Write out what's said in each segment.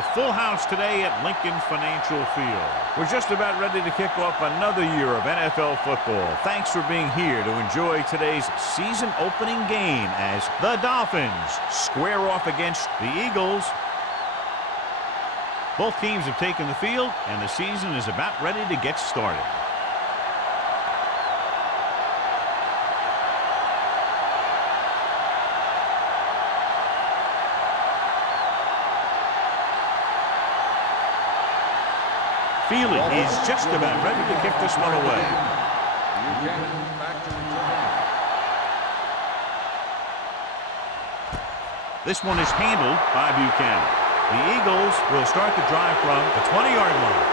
A full house today at Lincoln Financial Field. We're just about ready to kick off another year of NFL football. Thanks for being here to enjoy today's season opening game as the Dolphins square off against the Eagles. Both teams have taken the field, and the season is about ready to get started. Feely is just about ready to kick this one away. This one is handled by Buchanan. The Eagles will start the drive from the 20-yard line.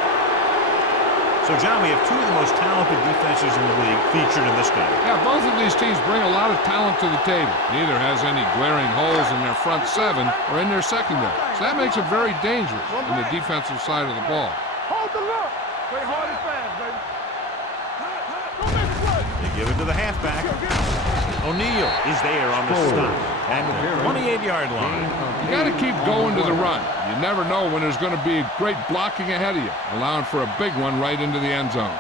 So, John, we have two of the most talented defenses in the league featured in this game. Yeah, both of these teams bring a lot of talent to the table. Neither has any glaring holes in their front seven or in their secondary. So that makes it very dangerous in the defensive side of the ball. Hold the look. Play hard and fast, baby. Don't make it work. They give it to the halfback. O'Neal is there on the stop at the 28-yard line. You got to keep going to the run. You never know when there's going to be great blocking ahead of you, allowing for a big one right into the end zone.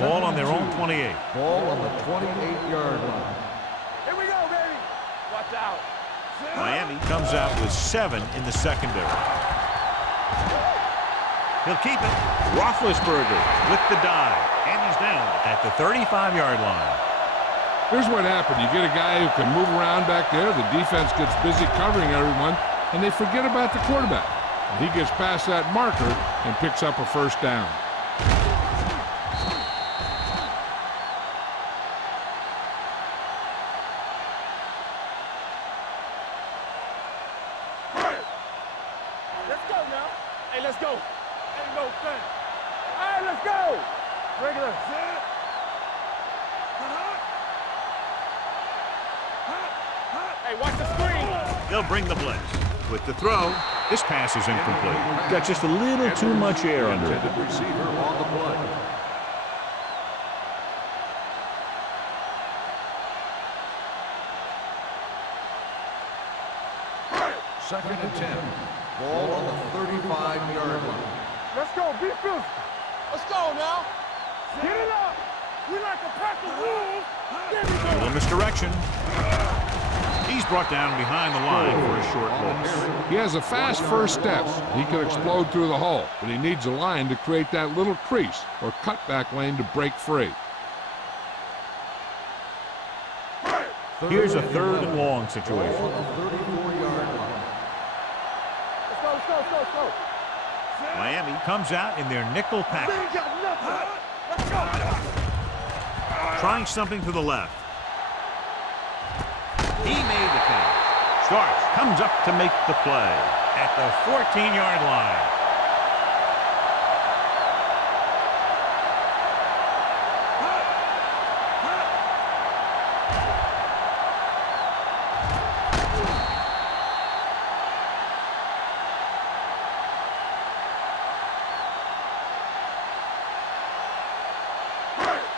Ball on their own 28. Ball on the 28-yard line. Here we go, baby. Watch out. Miami comes out with 7 in the secondary. He'll keep it. Roethlisberger with the dive. And he's down at the 35-yard line. Here's what happened. You get a guy who can move around back there. The defense gets busy covering everyone, and they forget about the quarterback. And he gets past that marker and picks up a first down. Let's go now. Hey, let's go. Ain't no thing. All right, let's go. Regular. Hey, watch the screen. They'll bring the blitz. With the throw, this pass is incomplete. Got just a little too much air under it. Receiver on the play. Second and 10. Ball on the 35-yard line. Let's go. Be physical. Let's go now. Get it up. We like a pack of wolves. A little misdirection. He's brought down behind the line for a short loss. He has a fast first steps. He can explode through the hole, but he needs a line to create that little crease or cutback lane to break free. Here's a third and long situation. Ball on the 34-yard line. Let's go. Miami comes out in their nickel We package. ain't got nothing. Let's go. Trying something to the left. He made the catch. Starks comes up to make the play at the 14-yard line.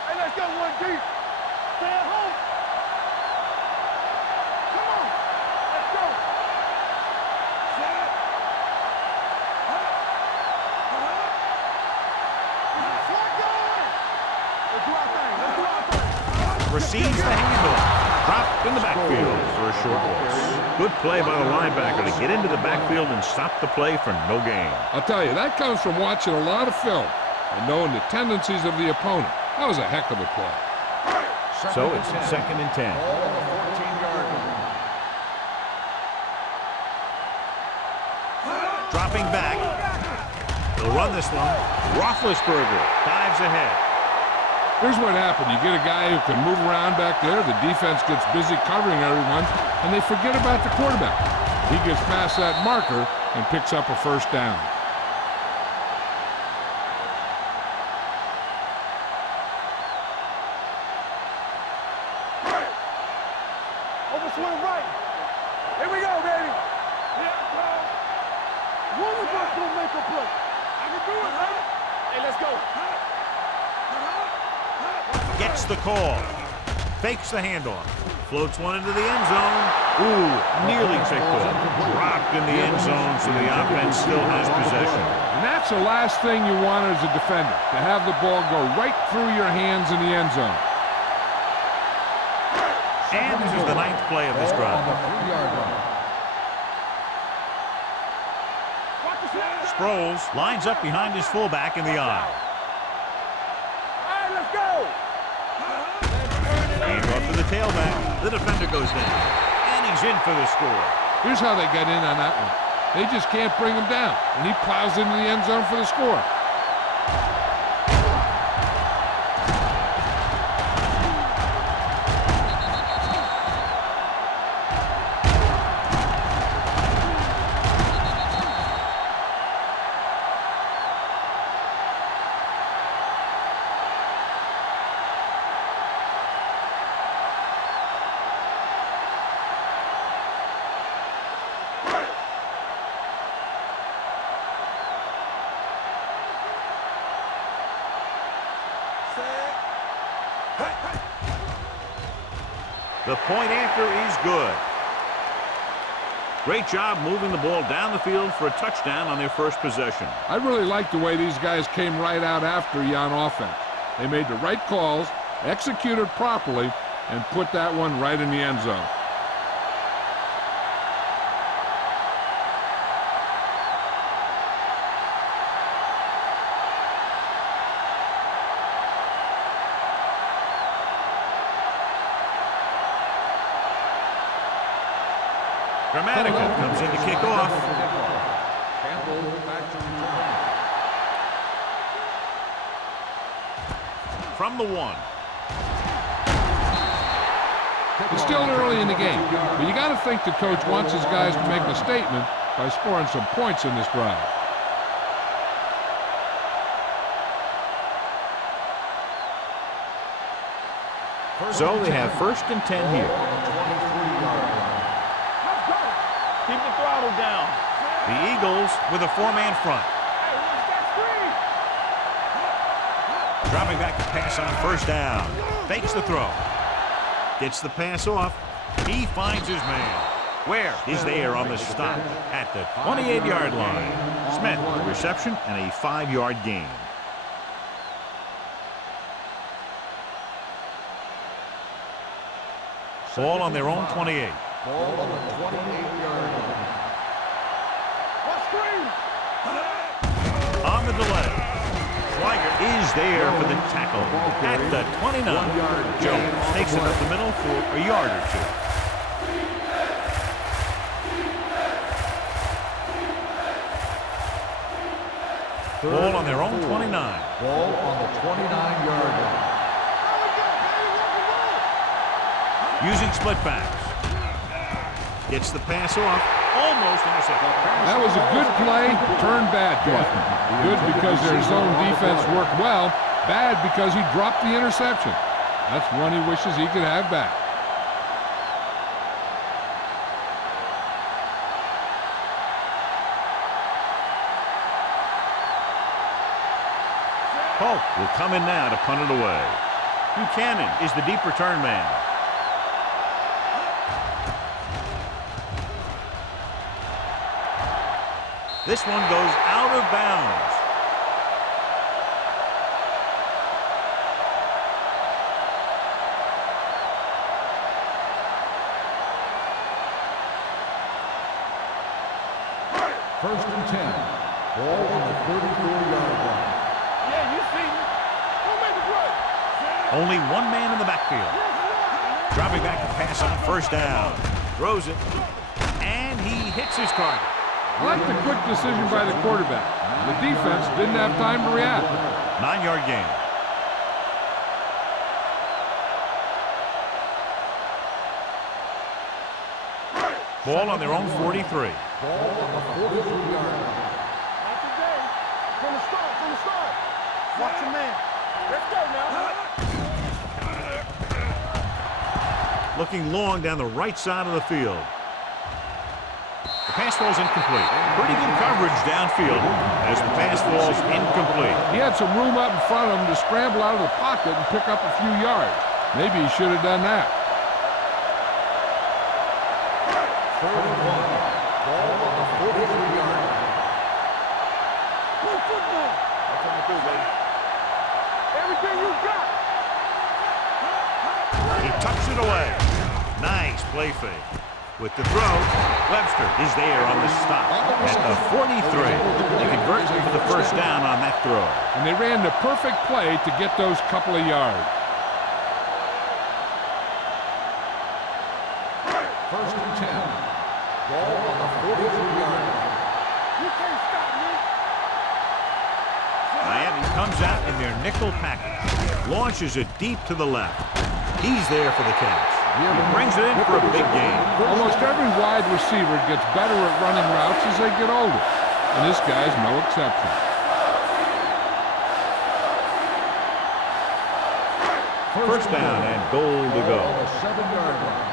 Hey, let's go one deep. Stay at home. Come on. Let's go. Let's do our thing. Let's do our thing. Receives the handoff. Dropped in the backfield for a short loss. Good play by the linebacker to get into the backfield and stop the play for no gain. I'll tell you, that comes from watching a lot of film and knowing the tendencies of the opponent. That was a heck of a play. So it's second and 10. Ball on the 14-yard line. Dropping back. They'll run this one. Roethlisberger dives ahead. Here's what happened. You get a guy who can move around back there. The defense gets busy covering everyone, and they forget about the quarterback. He gets past that marker and picks up a first down. Over swing right. Here we go, baby. One of us gonna make a play. I can do it, man. Hey, let's go. Gets the call. Fakes the handoff. Floats one into the end zone. Ooh, nearly picked off. Dropped in the end zone, so the offense still has possession. And that's the last thing you want as a defender, to have the ball go right through your hands in the end zone. And this is the 9th play of this drive. Sproles lines up behind his fullback in the aisle. All right, let's go. Hand off to the tailback. The defender goes down. And he's in for the score. Here's how they get in on that one. They just can't bring him down, and he plows into the end zone for the score. The point after is good. Great job moving the ball down the field for a touchdown on their first possession. I really like the way these guys came right out after you on offense. They made the right calls, executed properly, and put that one right in the end zone. Dramatica comes in to kick off. From the 1. It's still early in the game, but you got to think the coach wants his guys to make a statement by scoring some points in this drive. So they have 1st and 10 here. Keep the throttle down. The Eagles with a 4-man front. Hey, watch that screen. Dropping back to pass on 1st down. Fakes the throw. Gets the pass off. He finds his man. Where is there on the stop? At the 28-yard line. Smith, the reception and a 5-yard gain. Ball on their own 28. Ball on the 28-yard line. On the delay. Schweiger is there for the tackle at the 29. Jones takes it up the middle for a yard or 2. Ball on their own 29. Ball on the 29-yard line. Using split backs. Gets the pass off. Almost intercepted. That was a good play, turned bad play. Good because their zone defense worked well. Bad because he dropped the interception. That's one he wishes he could have back. Polk will come in now to punt it away. Buchanan is the deep return man. This one goes out of bounds. First and 10. Ball on the 34-yard line. Yeah, you see me. Don't make it right. Only one man in the backfield. Dropping back to pass on 1st down. Throws it. And he hits his target. I like the quick decision by the quarterback. The defense didn't have time to react. 9-yard gain. Ball on their own 43. Ball on the 43-yard line. Not today. From the start. Watch your man. Let's go now. Looking long down the right side of the field. The pass falls incomplete. Pretty good coverage downfield as the pass falls incomplete. He had some room up in front of him to scramble out of the pocket and pick up a few yards. Maybe he should have done that. 3rd and 1. Ball on the 43-yard line. Play football. That's what we do, baby. Everything you got. He tucks it away. Nice play fake. With the throw, Webster is there on the stop at the 43. They convert for the first down on that throw. And they ran the perfect play to get those couple of yards. 1st and 10. Ball on the 43-yard line. You can't stop me. Miami comes out in their nickel package. Launches it deep to the left. He's there for the catch. He brings it in for a big game. Almost every wide receiver gets better at running routes as they get older, and this guy's no exception. First down and goal to go. On the 7-yard line.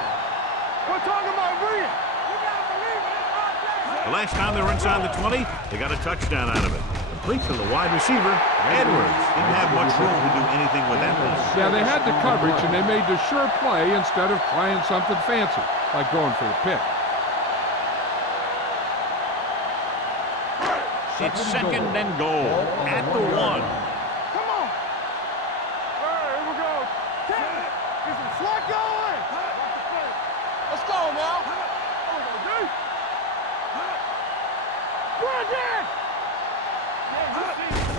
We're talking about Rhea. You gotta believe it. It's our day. The last time they were inside the 20, they got a touchdown out of it. Complete to the wide receiver, Edwards. Didn't have much room to do anything with that one. Yeah, they had the coverage, and they made the sure play instead of trying something fancy, like going for the pick. It's second and goal at the 1. Come on. All right, here we go. Get some slack going. Let's go now. There we go, dude. Bridget!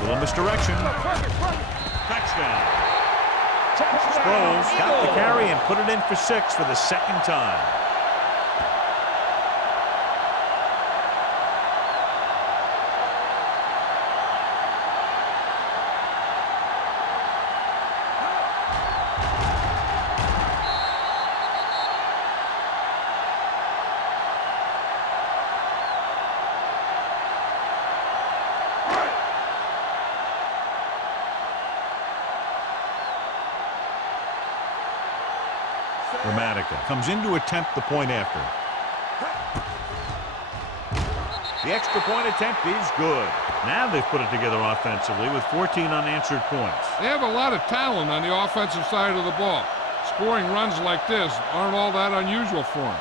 Little misdirection. Touchdown. Sproles got the carry and put it in for 6 for the second time. Gramatica comes in to attempt the point after. The extra point attempt is good. Now they've put it together offensively with 14 unanswered points. They have a lot of talent on the offensive side of the ball. Scoring runs like this aren't all that unusual for them.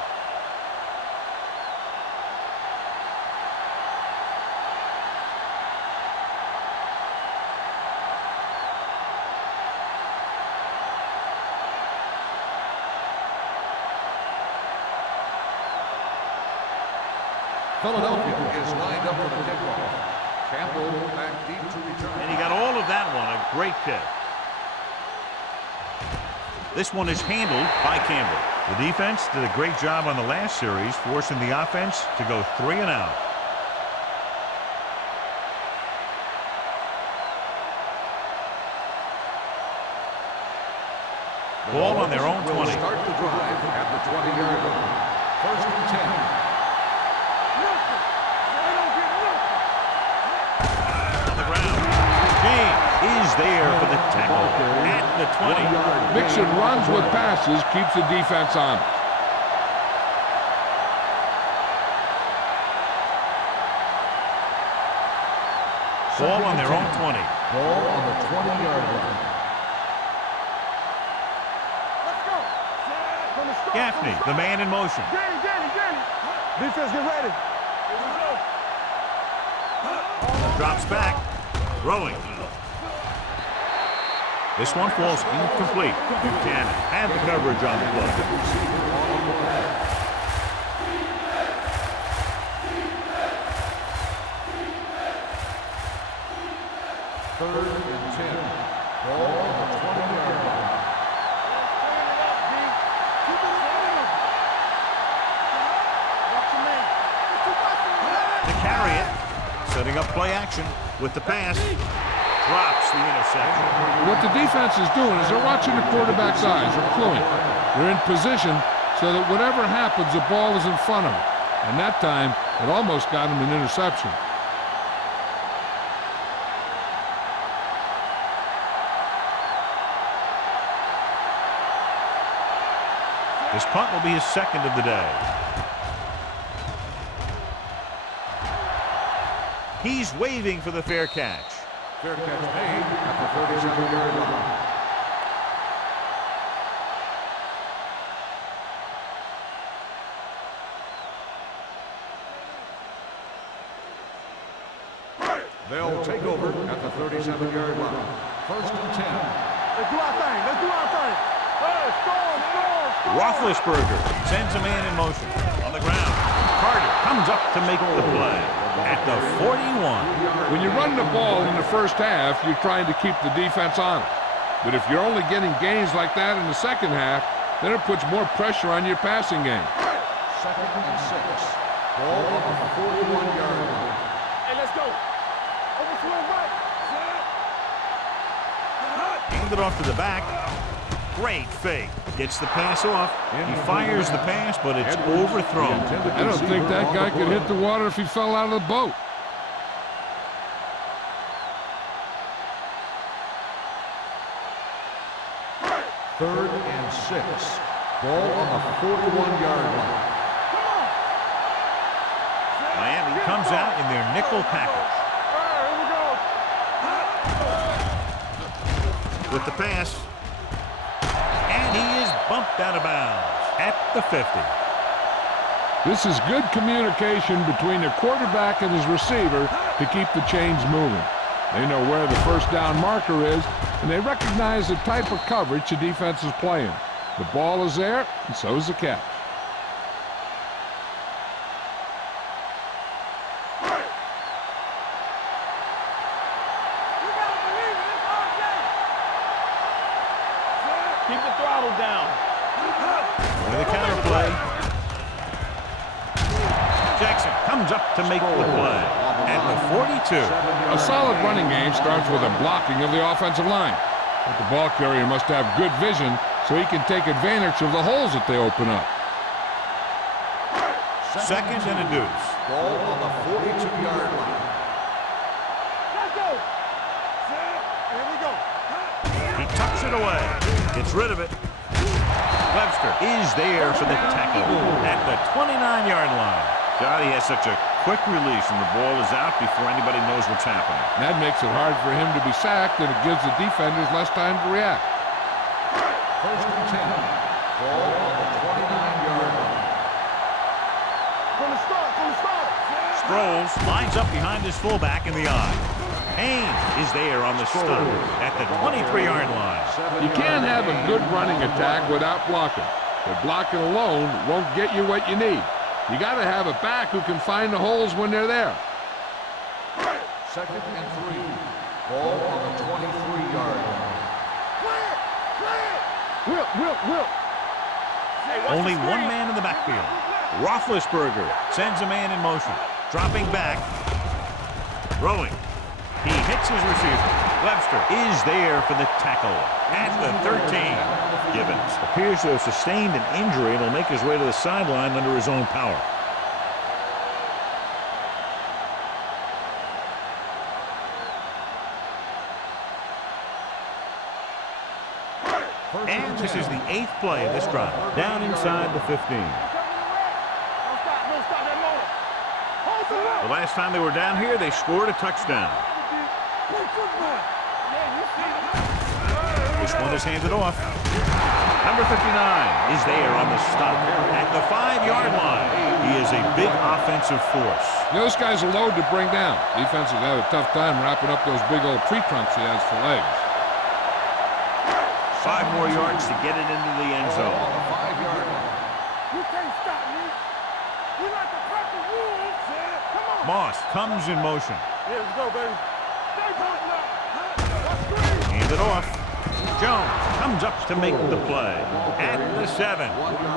Philadelphia is lined up for the kickoff. Campbell back deep to return. And he got all of that one. A great kick. This one is handled by Campbell. The defense did a great job on the last series, forcing the offense to go 3 and out. Ball on their own 20. Will start the drive at the 20-yard line. 1st and 10. Is there for the tackle at the 20. Mixing runs with passes keeps the defense on. Ball on their own 20. Ball on the 20-yard line. Let's go. From the start, Gaffney, the man in motion. Danny. Defense, get ready. Here we go. Drops back. Throwing. This one falls incomplete. Buchanan had the coverage on the play. 3rd and 10. Ball on the 20-yard line. To carry it. Setting up play action with the pass. Drops the interception. What the defense is doing is they're watching the quarterback's eyes. They're cluing. They're in position so that whatever happens, the ball is in front of them. And that time, it almost got him an interception. This punt will be his second of the day. He's waving for the fair catch. Fair catch made at the 37-yard line. They'll take over at the 37-yard line. First and 10. Let's do our thing. Let's do our thing. Hey, score, score, score. Roethlisberger sends a man in motion. On the ground, Carter comes up to make the play at the 41. When you run the ball in the first half, you're trying to keep the defense honest. But if you're only getting gains like that in the second half, then it puts more pressure on your passing game. Second and 6. Ball on the 41-yard line. Hey, let's go. Overswing right. Hand it off to the back. Great fake. Gets the pass off. He fires the pass, but it's overthrown. I don't think that guy could hit the water if he fell out of the boat. Third and 6. Ball on the 41-yard line. Miami comes out in their nickel package. With the pass. And he is bumped out of bounds at the 50. This is good communication between the quarterback and his receiver to keep the chains moving. They know where the first down marker is, and they recognize the type of coverage the defense is playing. The ball is there, and so is the catch. Keep the throttle down. With a counter play. Jackson comes up to make the play at the 42. A solid running game starts with a blocking of the offensive line. But the ball carrier must have good vision so he can take advantage of the holes that they open up. Second and a deuce. Ball on the 42-yard line. Let's go. Here we go. He tucks it away. Gets rid of it. Webster is there for the tackle at the 29-yard line. God, he has such a quick release and the ball is out before anybody knows what's happening. That makes it hard for him to be sacked, and it gives the defenders less time to react. First and 10. Ball on the 29-yard line. From the start, from the start. Sproles lines up behind his fullback in the eye. Haynes is there on the stop at the 23-yard line. You can't have a good running attack without blocking. But blocking alone won't get you what you need. You got to have a back who can find the holes when they're there. Second and 3. Ball on the 23-yard line. Clear, clear. Whip. Only one man in the backfield. Roethlisberger sends a man in motion. Dropping back. Throwing. He hits his receiver. Webster is there for the tackle at the 13. Gibbons appears to have sustained an injury and will make his way to the sideline under his own power. And this is the 8th play of this drive. Down inside the 15. Don't stop that motor. Hold the rope. The last time they were down here, they scored a touchdown. This one is handed off. Number 59 is there on the stop at the 5-yard line. He is a big offensive force. Those guys are load to bring down. Defense has had a tough time wrapping up those big old tree trunks he has for legs. 5 more yards to get it into the end Ball zone. on the 5-yard line. You can't stop me. We like to crack the rules. Come on. Moss comes in motion. Here we go, baby. Stay close now. Let's screen. Hand it off. Jones comes up to make the play at the 7.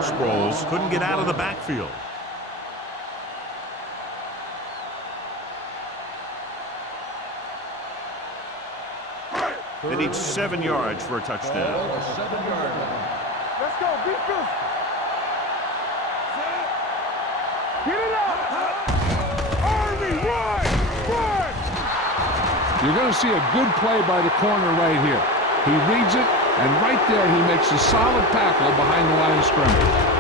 Sproles couldn't get out of the backfield. They need 7 yards for a Ball touchdown. on the 7-yard line. Let's go. Be physical. Get it out. Army, run. Run. You're going to see a good play by the corner right here. He reads it, and right there he makes a solid tackle behind the line of scrimmage.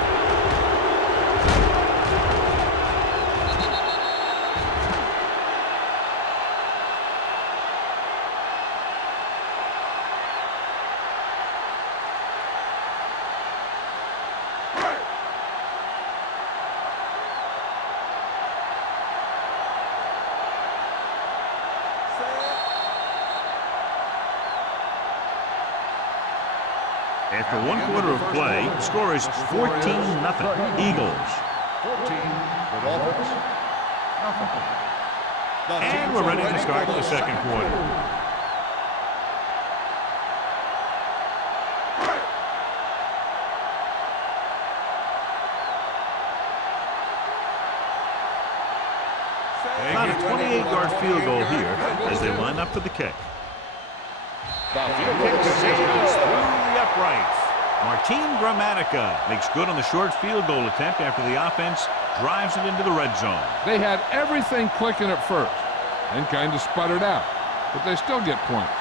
After one quarter of play, the score is 14-0 Eagles. 14, the Dolphins. Nothing. And we're ready to start the second quarter. About a 28-yard field goal here as they line up for the kick. The field kick sails through the uprights. Martin Gramatica makes good on the short field goal attempt after the offense drives it into the red zone. They had everything clicking at first and kind of sputtered out, but they still get points.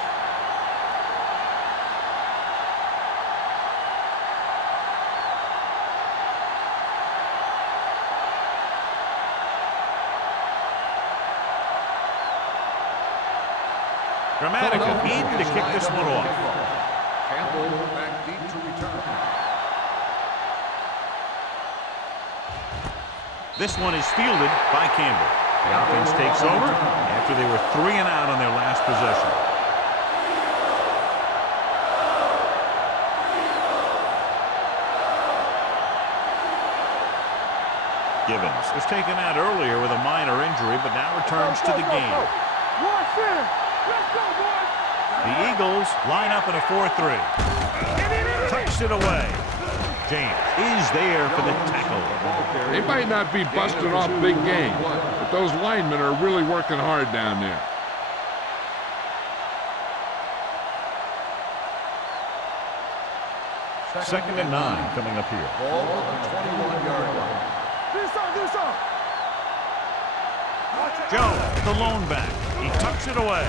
Gramatica in to kick this one off. Campbell back deep to return. This one is fielded by Campbell. The offense takes over after they were 3 and out on their last possession. Gibbons was taken out earlier with a minor injury, but now returns to the game. The Eagles line up in a 4-3. Tucks it away. James is there for the tackle. They might not be busting off big game, but those linemen are really working hard down there. Second and 9 coming up here. Ball on the 21-yard line. Jones, the lone back. He tucks it away.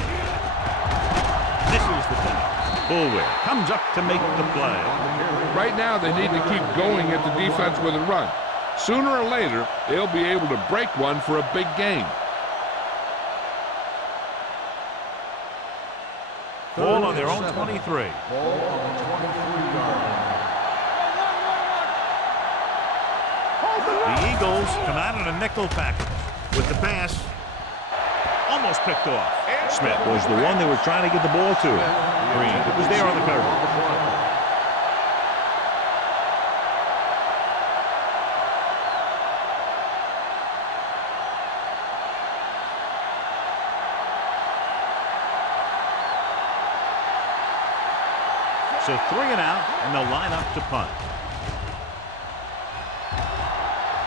This is the thing. Bullware comes up to make the play. Right now, they need to keep going at the defense with a run. Sooner or later, they'll be able to break one for a big gain. Ball on their own 23. Ball on the 23-yard line. The Eagles come out in a nickel package with the pass. Almost picked off. Smith was the one they were trying to get the ball to. Green was there on the cover. So 3 and out, and they'll line up to punt.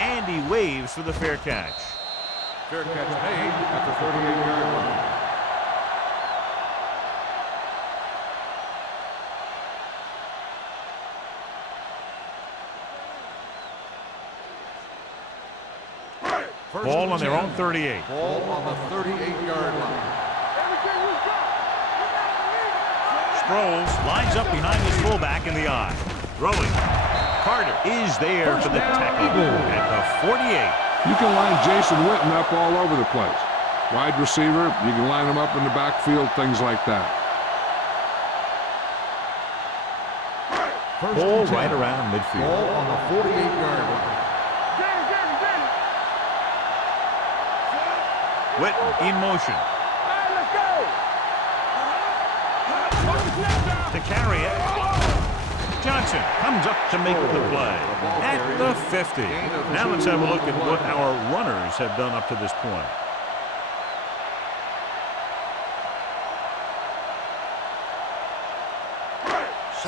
And he waves for the fair catch. Fair catch made at the 38-yard line. Ball on their own 38. Ball on the 38-yard line. Sproles lines up behind his fullback in the eye. Throwing. Carter is there for the tackle at the 48. You can line Jason Witten up all over the place. Wide receiver, you can line him up in the backfield, things like that. Ball right around midfield. Ball on the 48-yard line. Witten in motion. To carry it. Johnson comes up to make the play at the 50. Now let's have a look at what our runners have done up to this point.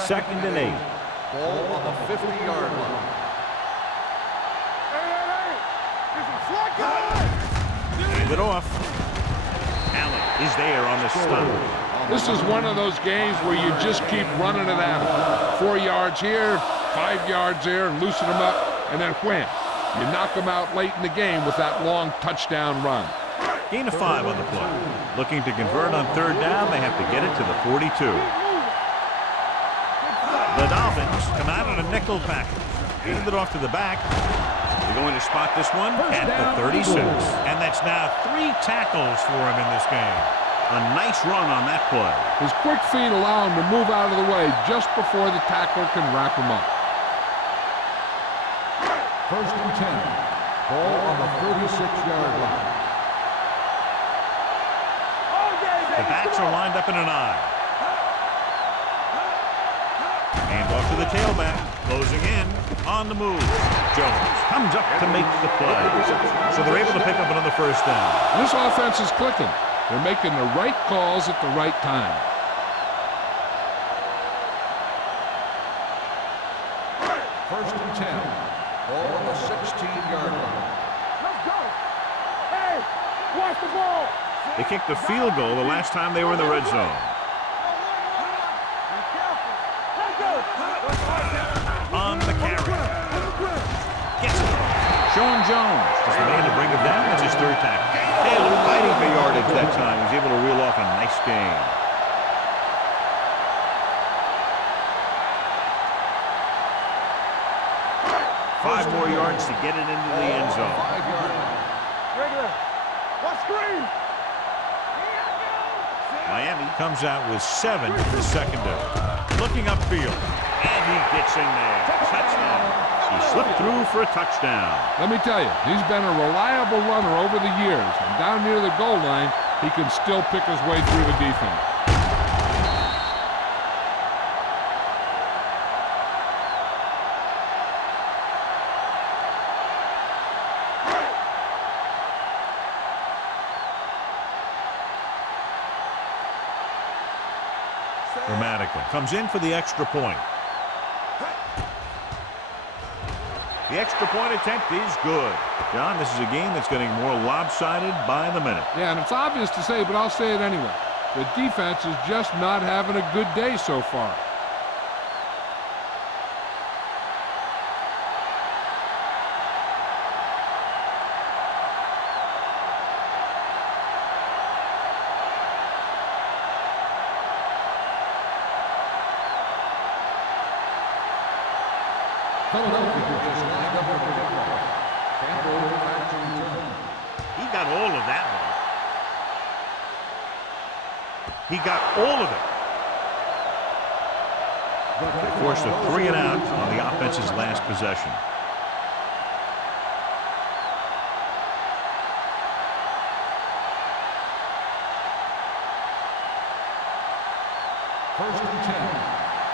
Second and 8. Ball on the 50-yard line. Hand it off. Allen is there on the stop. This is one of those games where you just keep running it out. 4 yards here, 5 yards there, and loosen them up, and then wham. You knock them out late in the game with that long touchdown run. Gain of 5 on the play. Looking to convert on third down, they have to get it to the 42. The Dolphins come out on a nickel package. Hand it off to the back. They're going to spot this one at the 36. And that's now 3 tackles for him in this game. A nice run on that play. His quick feet allow him to move out of the way just before the tackler can wrap him up. First and 10. Ball on the 36-yard line. The backs are lined up in an eye. Hand off to the tailback. Closing in. On the move. Jones comes up to make the play. So they're able to pick up another first down. This offense is clicking. They're making the right calls at the right time. First and 10. Ball on the 16-yard line. Let's go. Hey, watch the ball. They kicked the field goal the last time they were in the red zone. On the carry. Gets it. Sean Jones is the man to bring it down. That's his third tackle. Hey, a little fighting for yardage that time. He was able to reel off a nice gain. Five more yards to get it into the end zone. 5-yard line. Regular. What screen? Miami comes out with 7 in the secondary. Looking upfield. And he gets in there. Touchdown. He slipped through for a touchdown. Let me tell you, he's been a reliable runner over the years. And down near the goal line, he can still pick his way through the defense. Dramatically. Comes in for the extra point. The extra point attempt is good. John, this is a game that's getting more lopsided by the minute. Yeah, and it's obvious to say, but I'll say it anyway. The defense is just not having a good day so far. Philadelphia just lined up for kickoff. Campbell back to return. He got all of that one. He got all of it. They forced a 3-and-out on the offense's last possession. First and 10.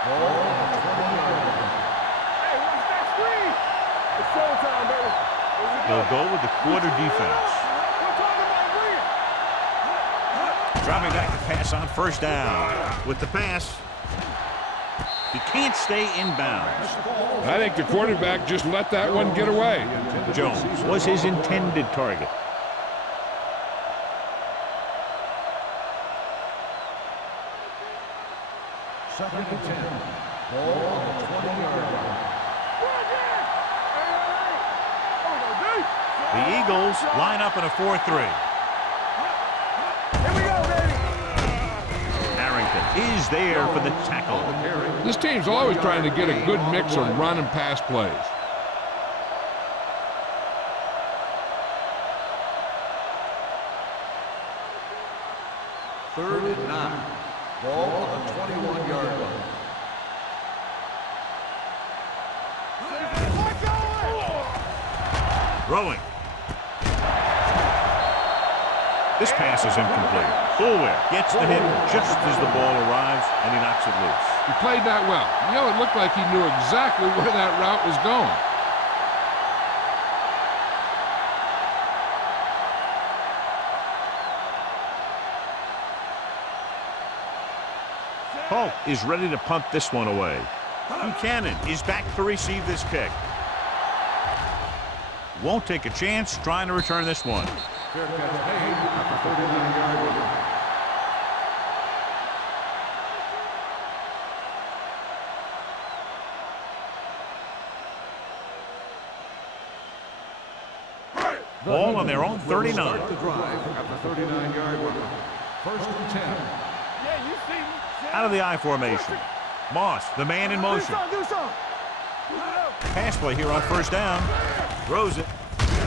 Ball on the 20-yard line. It's showtime, baby. They'll go with the quarter defense. Dropping back to pass on first down. With the pass, he can't stay inbounds. I think the quarterback just let that one get away. Jones was his intended target. Second and 10. Ball on the 20-yard line. The Eagles line up in a 4-3. Here we go, baby. Harrington is there for the tackle. This team's always trying to get a good mix of run and pass plays. Third and 9. Ball on the 21-yard line. Throwing. This pass is incomplete. Fulware gets the hit just as the ball arrives, and he knocks it loose. He played that well. You know, it looked like he knew exactly where that route was going. Polk is ready to punt this one away. Buchanan is back to receive this kick. Won't take a chance trying to return this one. Fair catch made at the 39-yard line. Ball on their own 39. Start the drive at the 39-yard line. First and 10. Yeah, you see me. Out of the I formation. Moss, the man in motion. Do something. Pass play here on first down. Throws it.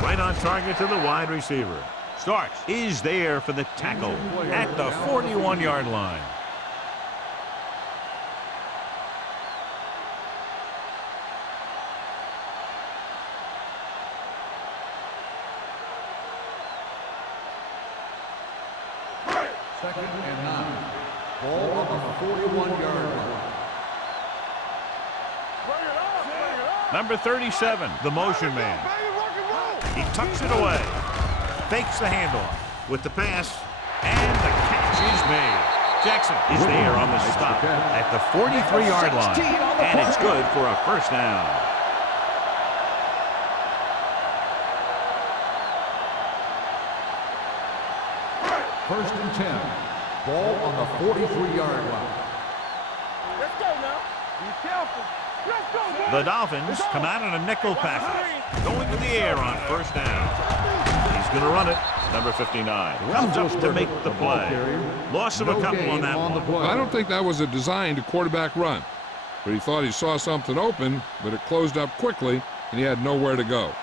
Right on target to the wide receiver. Starks is there for the tackle at the 41-yard line. Second and 9. Ball on the 41-yard line. Number 37, the motion man. He tucks it away. Fakes the handoff with the pass. And the catch is made. Jackson is there on the stop at the 43-yard line. And it's good for a first down. First and 10. Ball on the 43-yard line. Let's go now. Be careful. Let's go, boys. The Dolphins come out in a nickel package, going to the air on first down. He's going to run it. Number 59 comes up to make the play. Loss of a couple on that one. Well, I don't think that was a designed quarterback run, but he thought he saw something open, but it closed up quickly, and he had nowhere to go.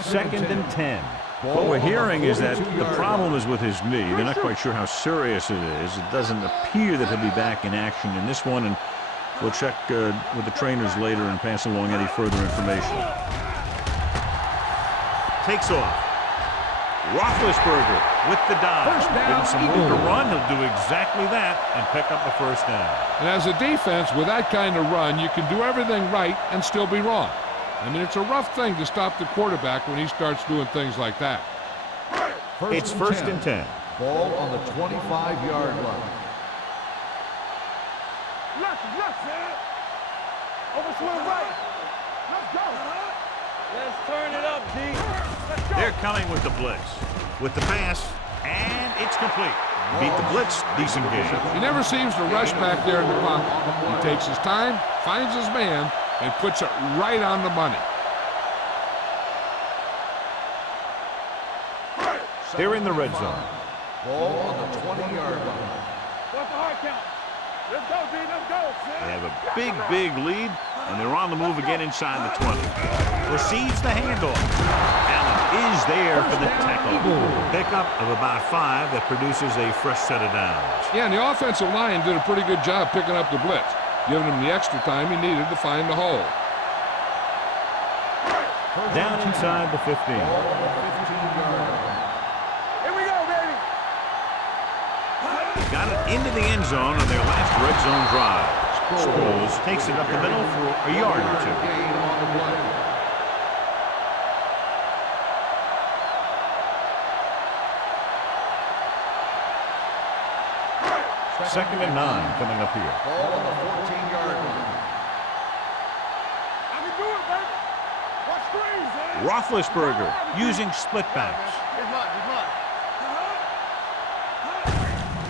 Second and 10. What we're hearing is that the problem is with his knee. They're not quite sure how serious it is. It doesn't appear that he'll be back in action in this one, and we'll check with the trainers later and pass along any further information. Takes off. Roethlisberger with the dive. Getting some room to run. He'll do exactly that and pick up a first down. And as a defense, with that kind of run, you can do everything right and still be wrong. I mean, it's a rough thing to stop the quarterback when he starts doing things like that. It's first and 10. Ball on the 25-yard line. Left, over to the right. Let's go. Let's turn it up, D. Let's go. They're coming with the blitz. With the pass, and it's complete. Beat the blitz, decent game. He never seems to rush back there in the pocket. He takes his time, finds his man, and puts it right on the money. They're in the red zone. Ball on the 20-yard line. What's the hard count? Let's go, D. Let's go. They have a big lead, and they're on the move again inside the 20. Receives the handoff. Allen is there for the tackle. Pickup of about 5 that produces a fresh set of downs. Yeah, and the offensive line did a pretty good job picking up the blitz, giving him the extra time he needed to find the hole. Down inside the 15. Here we go, baby. Got it into the end zone on their last red zone drive. Sproles takes it up the middle for a yard or two. Second and 9 coming up here. Ball on the 14-yard line. I can do it, baby. Watch screens. Roethlisberger using split backs. He's mine.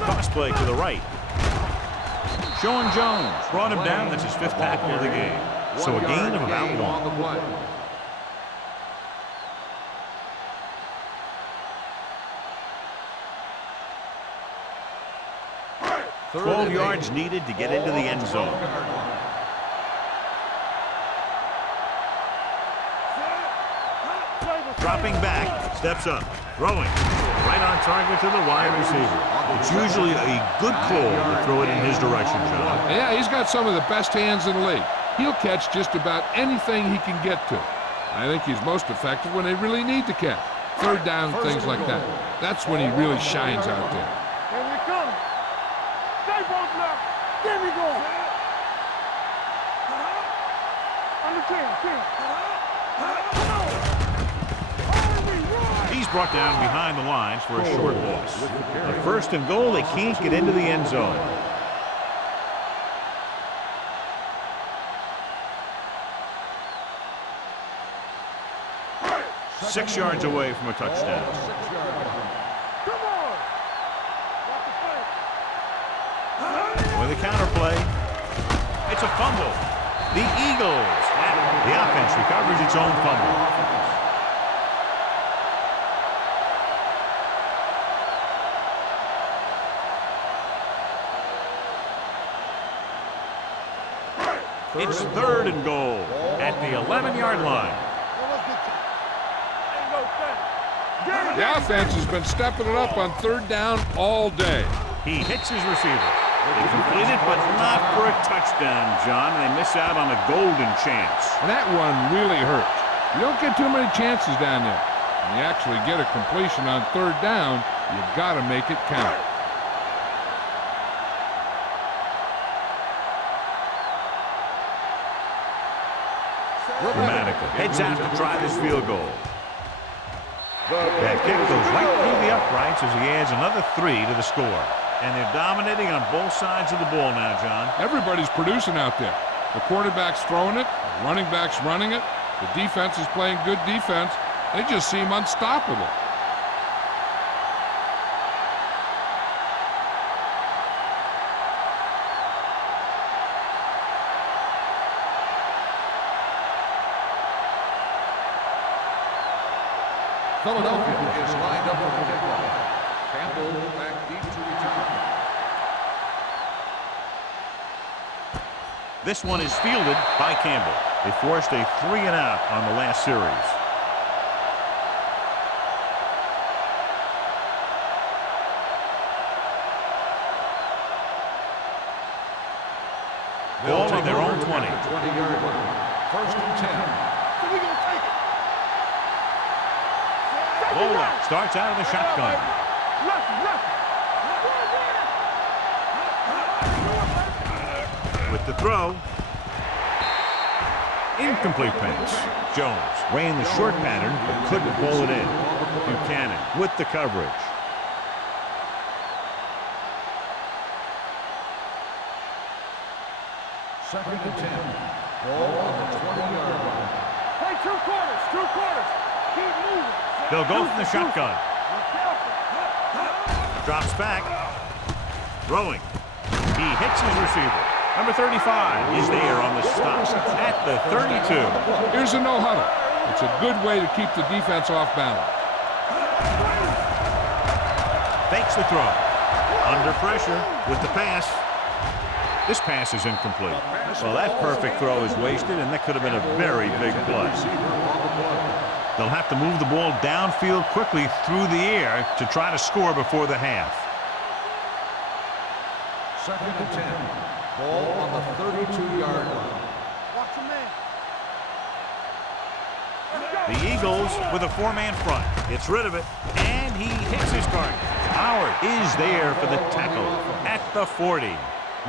Cross play to the right. Sean Jones brought him down. That's his 5th tackle of the game. So a gain of about 1. 12 yards needed to get into the end zone. Dropping back, steps up, throwing. Right on target to the wide receiver. It's usually a good call to throw it in his direction, John. Yeah, he's got some of the best hands in the league. He'll catch just about anything he can get to. I think he's most effective when they really need to catch. Third down, things like that. That's when he really shines out there. Here we come. Stay both left. There we go. On the 10. Come on. He's brought down behind the lines for a short loss. A first and goal, they can't get into the end zone. Six yards away from a touchdown. Come on. With a counterplay, it's a fumble. The Eagles, the offense recovers its own fumble. It's third and goal at the 11-yard line. The offense has been stepping it up on third down all day. He hits his receiver. They complete it, but not for a touchdown, John. They miss out on a golden chance. And that one really hurts. You don't get too many chances down there. When you actually get a completion on third down, you got to make it count. Dramatically. Heads out to try this field goal. That kick goes right through the uprights as he adds another 3 to the score. And they're dominating on both sides of the ball now, John. Everybody's producing out there. The quarterback's throwing it, the running back's running it, the defense is playing good defense. They just seem unstoppable. Philadelphia is lined up for the kickoff. Campbell back deep to return. This one is fielded by Campbell. They forced a 3-and-out on the last series. Ball on their own 20. 20-yard line. First and 10. So we gonna take it. Bola starts out of the shotgun. With the throw. Incomplete pass. Jones ran the short pattern but couldn't pull it in. Buchanan with the coverage. Second and 10. Ball on the 20-yard line. Play 2 quarters, 2 quarters. Keep moving. They'll go from the shotgun. Drops back. Throwing. He hits his receiver. Number 35 is there on the stop at the 32. Here's a no-huddle. It's a good way to keep the defense off balance. Fakes the throw. Under pressure with the pass. This pass is incomplete. Well, that perfect throw is wasted, and that could have been a very big play. They'll have to move the ball downfield quickly through the air to try to score before the half. Second and 10. Ball on the 32-yard line. Watch a man. The Eagles with a 4-man front. Gets rid of it, and he hits his target. Howard is there for the tackle at the 40.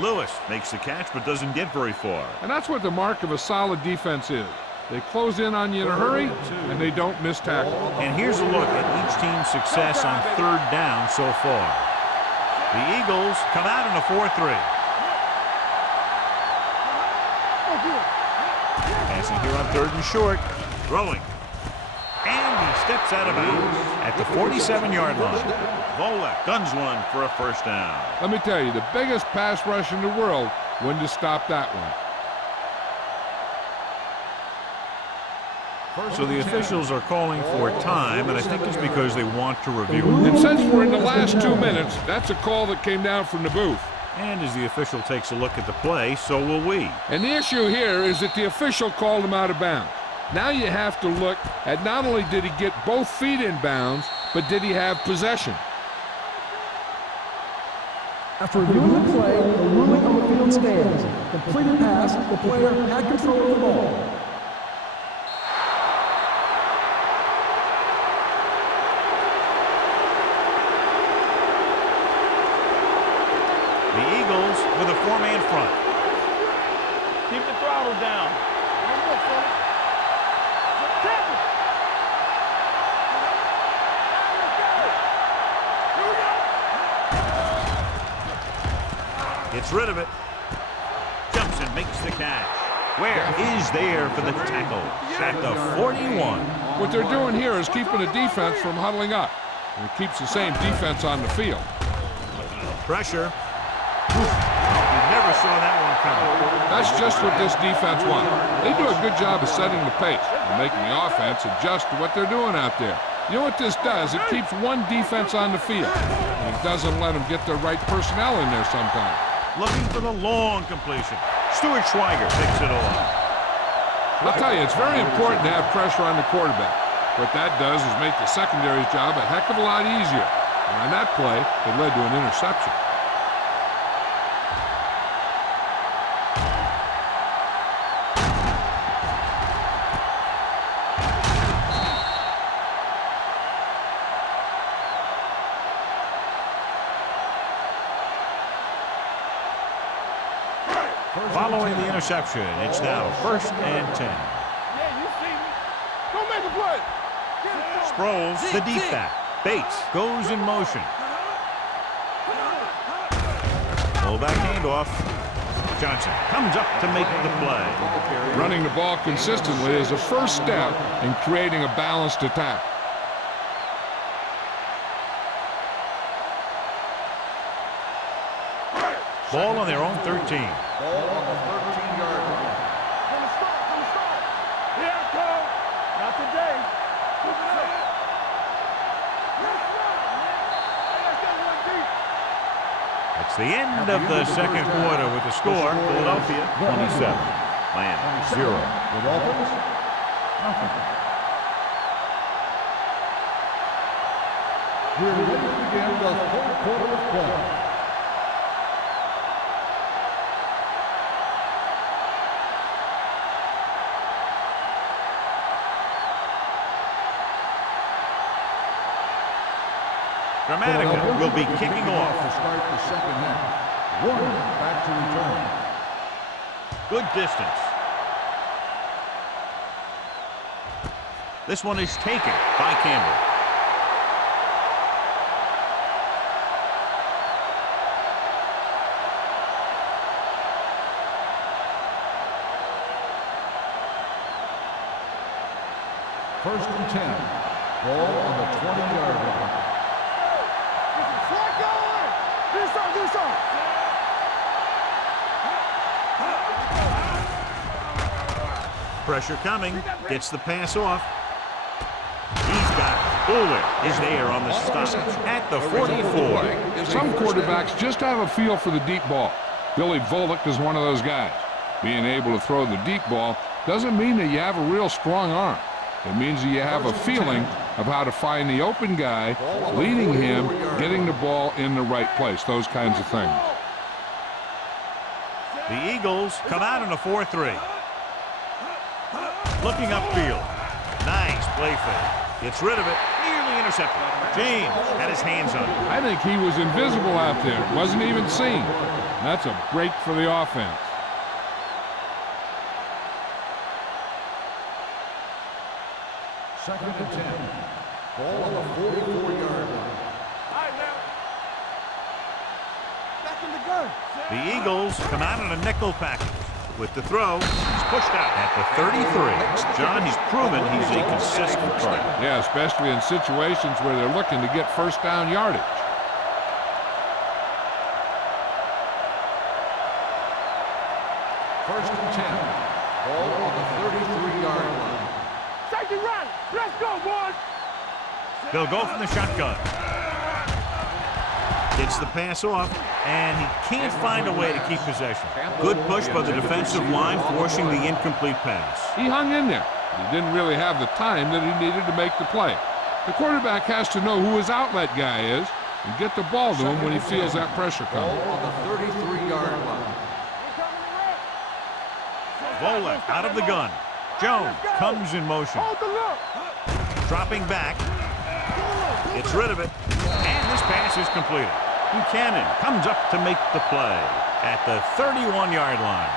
Lewis makes the catch but doesn't get very far. And that's what the mark of a solid defense is. They close in on you in a hurry, and they don't miss tackle. And here's a look at each team's success on 3rd down so far. The Eagles come out in a 4-3. Passing here on 3rd and short. Throwing. And he steps out of bounds at the 47-yard line. Volek guns one for a 1st down. Let me tell you, the biggest pass rush in the world wouldn't have stopped that one. So the officials are calling for time, and I think it's because they want to review it. And since we're in the last 2 minutes, that's a call that came down from the booth. And as the official takes a look at the play, so will we. And the issue here is that the official called him out of bounds. Now you have to look at not only did he get both feet in bounds, but did he have possession? After reviewing the play, the ruling on the field stands. Completed pass, the player had control of the ball. The Eagles with a 4-man front. Keep the throttle down. One more, fella. Tackle. Here we go. Gets rid of it. Jumps and makes the catch. Where is there for the tackle? At the 41. What they're doing here is keeping the defense from huddling up. And it keeps the same defense on the field. Pressure. You never saw that one coming. That's just what this defense wants. They do a good job of setting the pace and making the offense adjust to what they're doing out there. You know what this does? It keeps one defense on the field, and it doesn't let them get the right personnel in there sometimes. Looking for the long completion. Stuart Schweiger picks it off. I'll tell you, it's very important to have pressure on the quarterback. What that does is make the secondary's job a heck of a lot easier. And on that play, it led to an interception. Following the interception, it's now 1st and 10. Sproles, the deep back. Bates goes in motion. Fullback handoff. Johnson comes up to make the play. Running the ball consistently is a first step in creating a balanced attack. Ball on their own 13. Ball on the 13-yard line. Gonna start. Here it comes. Not today. Keep it up. It's the end of the second quarter with the score. Philadelphia 27. Miami 0. The Dolphins, nothing. We're ready to begin the third quarter of play. Dramatica will be kicking off. To start the second half. Warner back to return. Good distance. This one is taken by Campbell. First and 10. Ball on the 20-yard line. Do something. Pressure coming. Gets the pass off. He's got it. Fuller is there on the stop at the 44. Some quarterbacks just have a feel for the deep ball. Billy Volek is one of those guys. Being able to throw the deep ball doesn't mean that you have a real strong arm. It means that you have a feeling of how to find the open guy, leading him, getting the ball in the right place, those kinds of things. The Eagles come out in a 4-3. Looking upfield. Nice play fake. Gets rid of it. Nearly intercepted. James had his hands on it. I think he was invisible out there. Wasn't even seen. That's a break for the offense. Second and 10. Ball on the 44-yard line. All right, now. Back in the gun. The Eagles come out in a nickel package. With the throw, he's pushed out at the 33. John, he's proven he's a consistent player. Yeah, especially in situations where they're looking to get first down yardage. First and 10. Ball on the 33-yard line. Safety run. Let's go, boys. They'll go from the shotgun. Gets the pass off, and he can't find a way to keep possession. Good push by the defensive line, forcing the incomplete pass. He hung in there. He didn't really have the time that he needed to make the play. The quarterback has to know who his outlet guy is and get the ball to him when he feels that pressure coming. Ball on the 33-yard line. Volek out of the gun. Jones comes in motion. Hold the look. Dropping back. Gets rid of it. And this pass is completed. Buchanan comes up to make the play at the 31-yard line.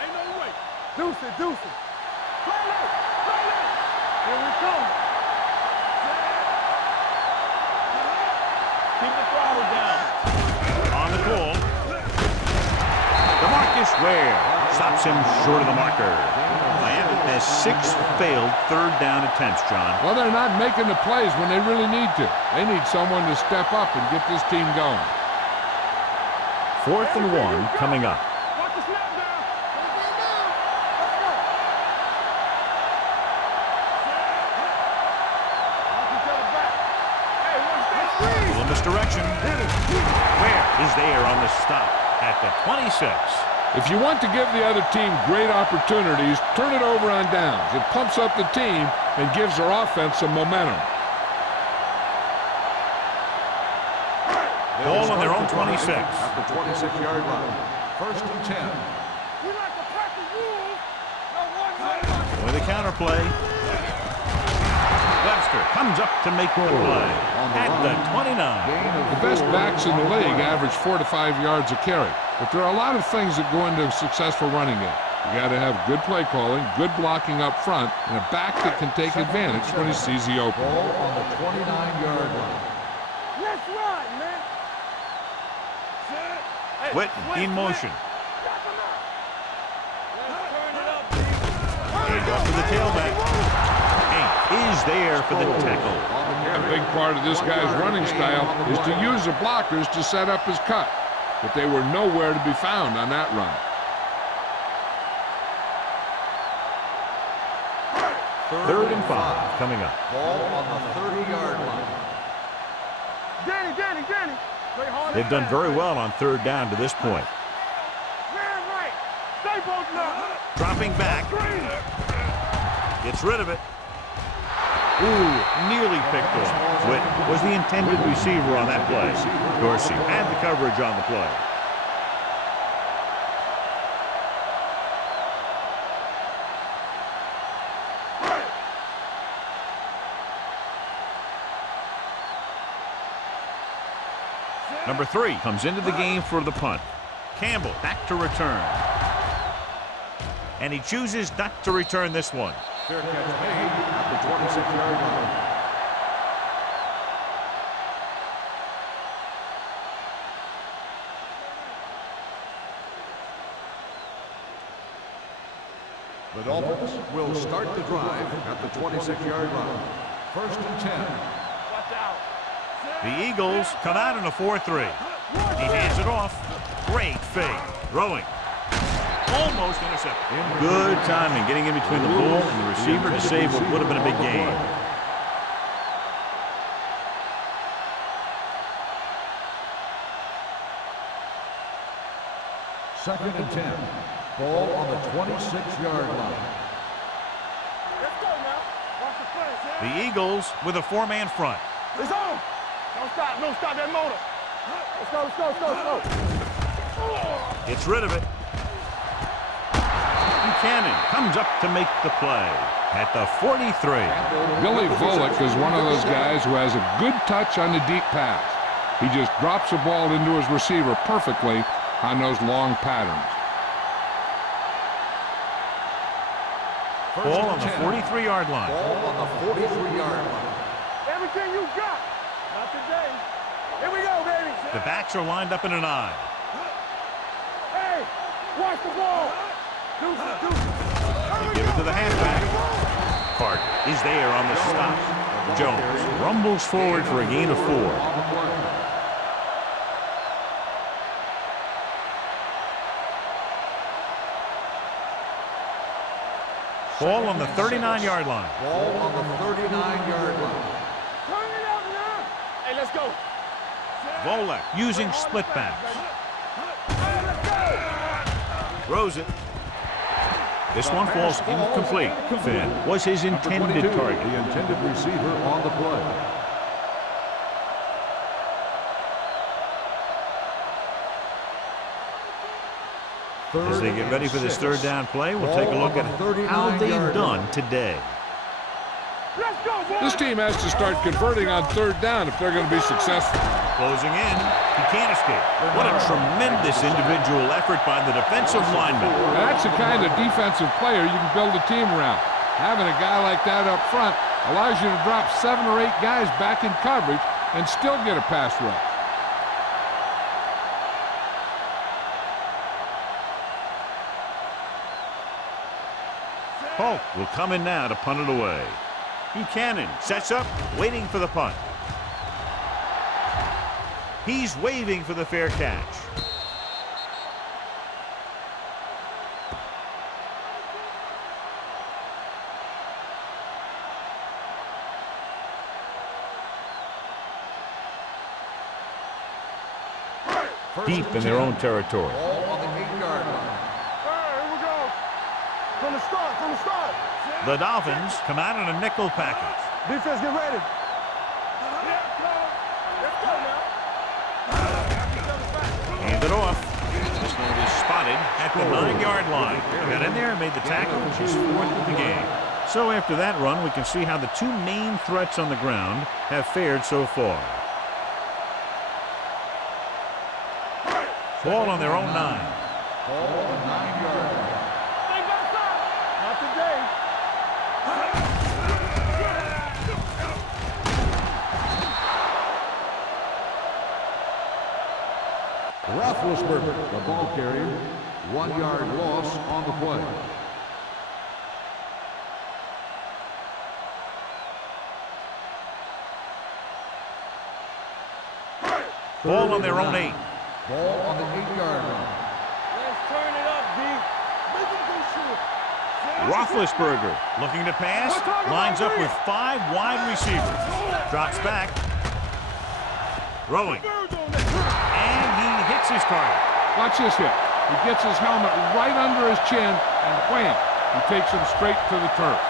Ain't no way. Deuce it. Play left. Here we come. Keep the throttle down. On the call. DeMarcus Ware stops him short of the marker. Miami has 6 failed third down attempts, John. Well, they're not making the plays when they really need to. They need someone to step up and get this team going. 4th and 1 coming up. Watch the snap down. Let's go. Watch each other back. Hey, watch that squeeze. Little misdirection. Ware is there on the stop at the 26. If you want to give the other team great opportunities, turn it over on downs. It pumps up the team and gives their offense some momentum. Ball on their own 26. At the 26-yard line. First and 10. We like to practice rules. No one. With the counter play. Webster comes up to make the play at the 29. The best backs in the league average 4 to 5 yards a carry, but there are a lot of things that go into a successful running game. You got to have good play calling, good blocking up front, and a back that can take advantage when he sees the open. Ball on the 29-yard line. Let's run, man. Whit in motion. Hands off to the tailback. Hank is there for the tackle. A big part of this guy's running style is to use the blockers to set up his cut, but they were nowhere to be found on that run. Third and 5 coming up. Ball on the 30-yard line. Danny. Play hard. They've done very well on third down to this point. Man right. Stay both now. Dropping back. Gets rid of it. Ooh, nearly picked off. Whit was the intended receiver on that play. Dorsey had the coverage on the play. Number 3 comes into the game for the punt. Campbell back to return. And he chooses not to return this one. Fair catch made at the 26-yard line. The Dolphins will start the drive at the 26-yard line. 1st and 10. Watch out. The Eagles come out in a 4-3. He hands it off. Great fake. Throwing. Almost intercepted. Good timing getting in between the ball and the receiver to save what would have been a big gain. Second and 10. Ball on the 26-yard line. Let's go now. Watch the play. The Eagles with a 4-man front. It's on. Don't stop that motor. Let's go. Gets rid of it. Buchanan comes up to make the play at the 43. Billy Volek is one of those guys who has a good touch on the deep pass. He just drops the ball into his receiver perfectly on those long patterns. Ball on the 43-yard line. Ball on the 43-yard line. Everything you got. Not today. Here we go, baby. The backs are lined up in an eye. Hey, watch the ball. They give it to the halfback. Hart is there on the stop. Jones rumbles forward for a gain of 4. Ball on the 39-yard line. Ball on the 39-yard line. Turn it up now. Hey, let's go. Volek using split backs. Throws it. This one falls incomplete. Finn was his intended target. The intended receiver on the play. As they get ready for this third down play, we'll take a look at how they've done today. Let's go, boy. This team has to start converting on third down if they're going to be successful. Closing in. He can't escape. What a tremendous individual effort by the defensive lineman. Now, that's the kind of defensive player you can build a team around. Having a guy like that up front allows you to drop 7 or 8 guys back in coverage and still get a pass rush. Polk will come in now to punt it away. Buchanan sets up, waiting for the punt. He's waving for the fair catch. Deep in their own territory. Ball on the 8-yard line. Here we go. From the start. The Dolphins come out in a nickel package. Defense, get ready. Let's go now. Hand it off. This one is spotted at the 9-yard line. Got in there and made the tackle, which is 4th of the game. So after that run, we can see how the two main threats on the ground have fared so far. Ball on their own 9. Ball on the 9-yard line. Not today. Roethlisberger, the ball carrier. 1-yard loss on the play. Ball on their own 8. Ball on the 8-yard line. Let's turn it up, B. Make him go short. Roethlisberger looking to pass, lines up with 5 wide receivers. Drops back. Throwing. And he hits his target. Watch this hit. He gets his helmet right under his chin, and wham, he takes him straight to the turf.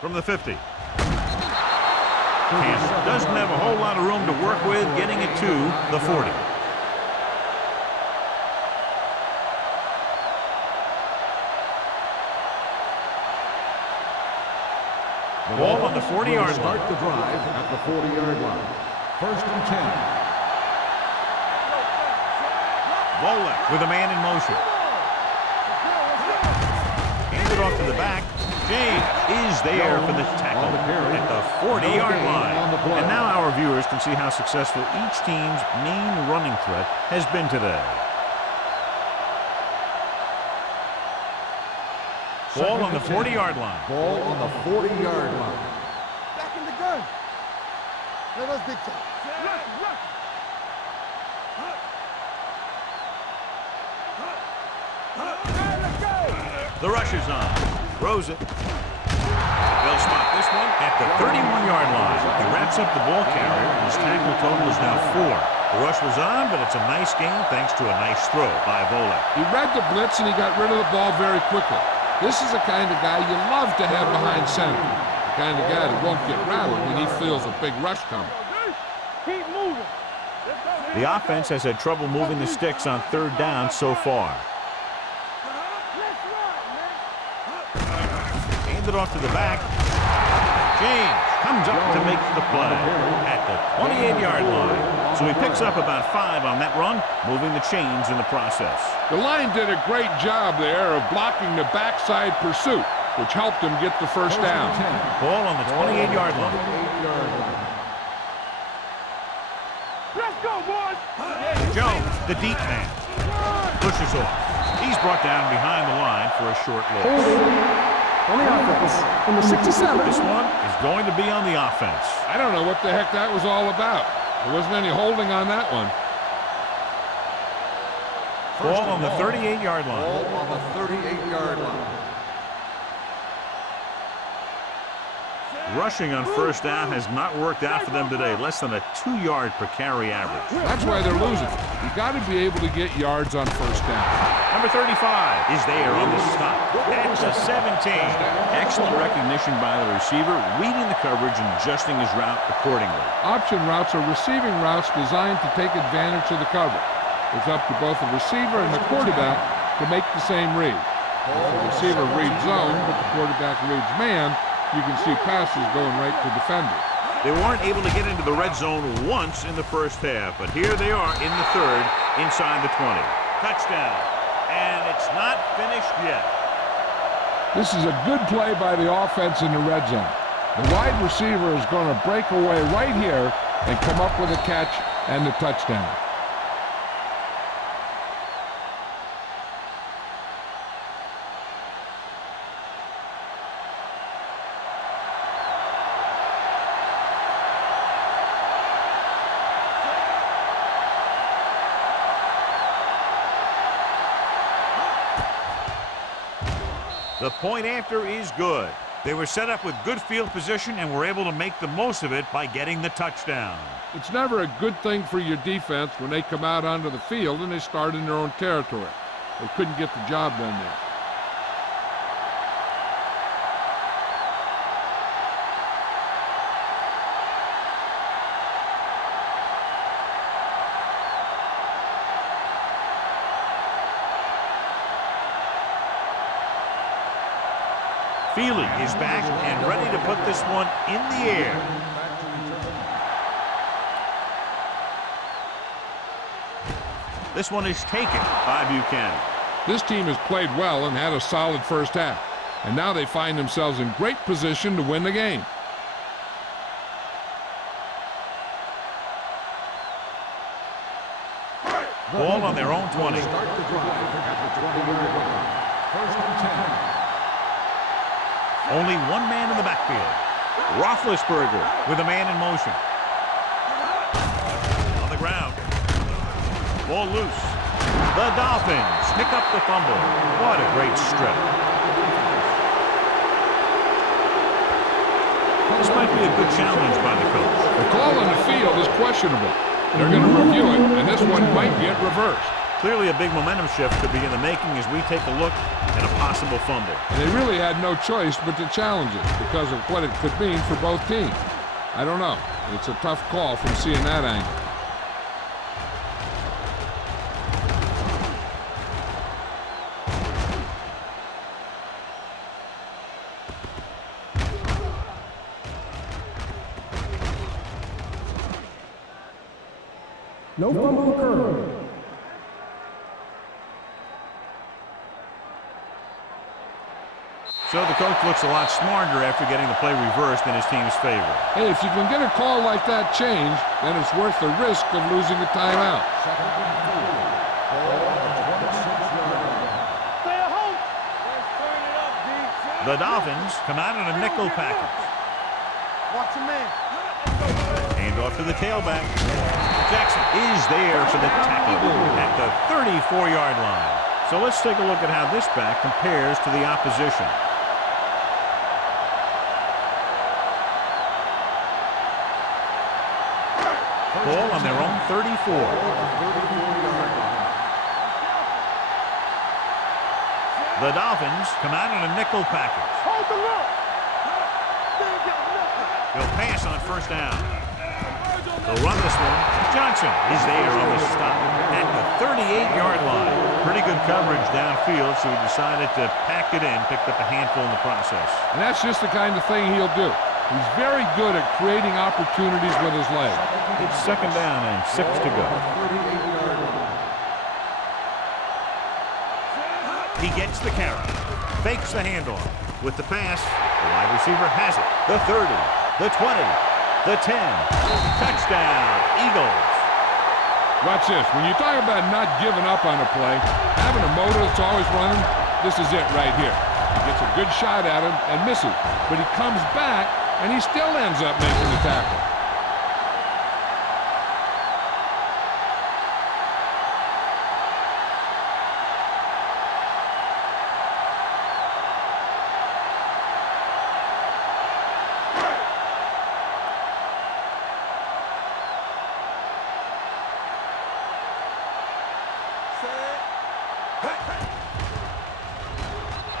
From the 50. Camp doesn't have a whole lot of room to work with, getting it to the 40. Ball on the 40-yard line. Start the drive at the 40-yard line. 1st and 10. Volek with a man in motion. Handed off to the back. James is there for the tackle at the 40-yard line. And now our viewers can see how successful each team's main running threat has been today. Ball on the 40-yard line. Ball on the 40-yard line. Back in the gun. Let us dictate. The rush is on. Throws it. They'll spot this one at the 31-yard line. He wraps up the ball carrier. His tackle total is now 4. The rush was on, but it's a nice gain thanks to a nice throw by Volek. He read the blitz, and he got rid of the ball very quickly. This is the kind of guy you love to have behind center. The kind of guy that won't get rattled when he feels a big rush coming. Keep moving. The offense has had trouble moving the sticks on 3rd down so far. Handed off to the back. James comes up to make the play at the 28-yard line. So he picks up about 5 on that run, moving the chains in the process. The line did a great job there of blocking the backside pursuit, which helped him get the first down. Ball on the 28-yard line. Let's go, boys. Jones, the deep man, pushes off. He's brought down behind the line for a short loss. On the offense, number 67. This one is going to be on the offense. I don't know what the heck that was all about. There wasn't any holding on that one. Ball on the 38-yard line. Ball on the 38-yard line. Rushing on 1st down has not worked out for them today. Less than a 2-yard per carry average. That's why they're losing. You got to be able to get yards on 1st down. Number 35 is there on the stop. That's a 17. Excellent recognition by the receiver, reading the coverage and adjusting his route accordingly. Option routes are receiving routes designed to take advantage of the cover. It's up to both the receiver and the quarterback to make the same read. If the receiver reads zone, but the quarterback reads man, you can see passes going right to defenders. They weren't able to get into the red zone once in the 1st half, but here they are in the 3rd, inside the 20. Touchdown. And it's not finished yet. This is a good play by the offense in the red zone. The wide receiver is going to break away right here and come up with a catch and the touchdown. The point after is good. They were set up with good field position and were able to make the most of it by getting the touchdown. It's never a good thing for your defense when they come out onto the field and they start in their own territory. They couldn't get the job done there. Feely is back and ready to put this one in the air. This one is taken by Buchanan. This team has played well and had a solid first half. And now they find themselves in great position to win the game. Ball on their own 20. Start the drive at the 20-yard line. First and 10. Only one man in the backfield. Roethlisberger with a man in motion. On the ground. Ball loose. The Dolphins pick up the fumble. What a great strip. This might be a good challenge by the coach. The call on the field is questionable. They're going to review it, and this one might get reversed. Clearly a big momentum shift could be in the making as we take a look at a possible fumble. And they really had no choice but to challenge it because of what it could mean for both teams. I don't know. It's a tough call from seeing that angle. No fumble occurred. So the coach looks a lot smarter after getting the play reversed in his team's favor. Hey, if you can get a call like that changed, then it's worth the risk of losing a timeout. Second and 4. Ball on the 26-yard line. Stay at home. Let's turn it up, D. The Dolphins come out in a nickel package. Watch your man. Hand off to the tailback. Jackson is there for the tackle at the 34-yard line. So let's take a look at how this back compares to the opposition. Ball on their own 34. The Dolphins come out in a nickel package. Hold the look. They'll pass on first down. They'll run this one. Johnson is there on the stop at the 38-yard line. Pretty good coverage downfield, so he decided to pack it in, picked up a handful in the process. And that's just the kind of thing he'll do. He's very good at creating opportunities with his legs. It's second down and 6 to go. He gets the carry, fakes the handoff. With the pass, the wide receiver has it. The 30, the 20, the 10. Touchdown, Eagles. Watch this. When you talk about not giving up on a play, having a motor that's always running, this is it right here. He gets a good shot at him and misses. But he comes back, and he still ends up making the tackle.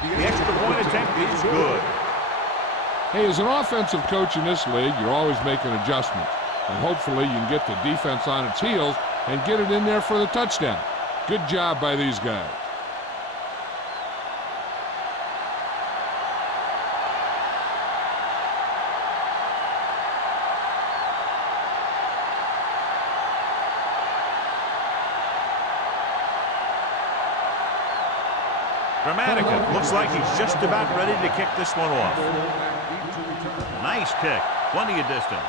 The extra point attempt is good. Hey, as an offensive coach in this league, you're always making adjustments. And hopefully you can get the defense on its heels and get it in there for the touchdown. Good job by these guys. Dramatica looks like he's just about ready to kick this one off. Nice kick. Plenty of distance.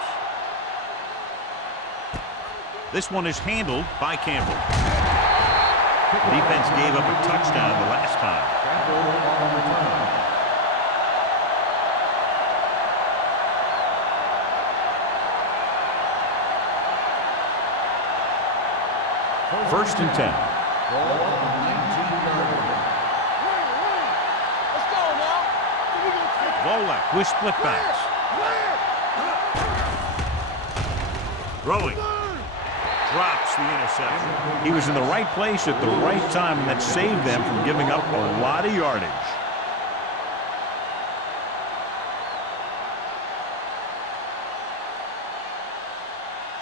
This one is handled by Campbell. The defense gave up a touchdown the last time. First and 10. Let's go now. Volek with split backs. Throwing. Drops the interception. He was in the right place at the right time, and that saved them from giving up a lot of yardage.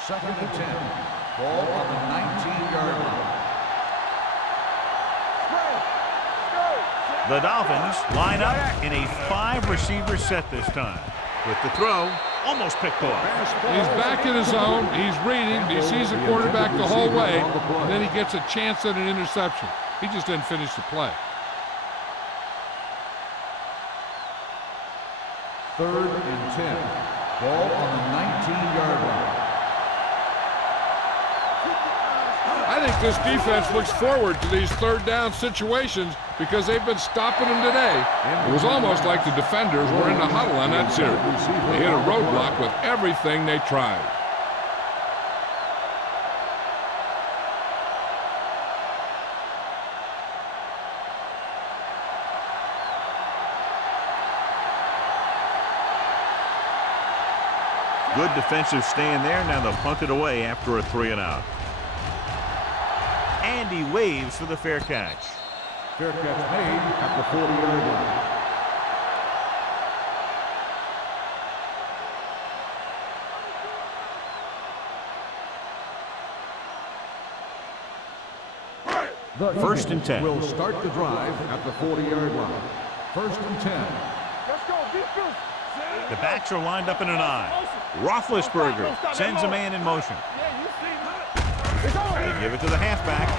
Second and 10. Ball on the 19-yard line. The Dolphins line up in a 5-receiver set this time. With the throw, almost picked off. He's back in his zone. He's reading. He sees the quarterback the whole way. And then he gets a chance at an interception. He just didn't finish the play. Third and 10. Ball on the 19-yard line. I think this defense looks forward to these third down situations because they've been stopping them today. It was almost like the defenders were in the huddle on that series. They hit a roadblock with everything they tried. Good defensive stand there. Now they'll punt it away after a 3-and-out. And he waves for the fair catch. Fair catch made at the 40-yard line. First and 10. Will start the drive at the 40-yard line. First and 10. Let's go, defense. The backs are lined up in an I. Roethlisberger sends a man in motion. Yeah, you see. It's over. They give it to the halfback.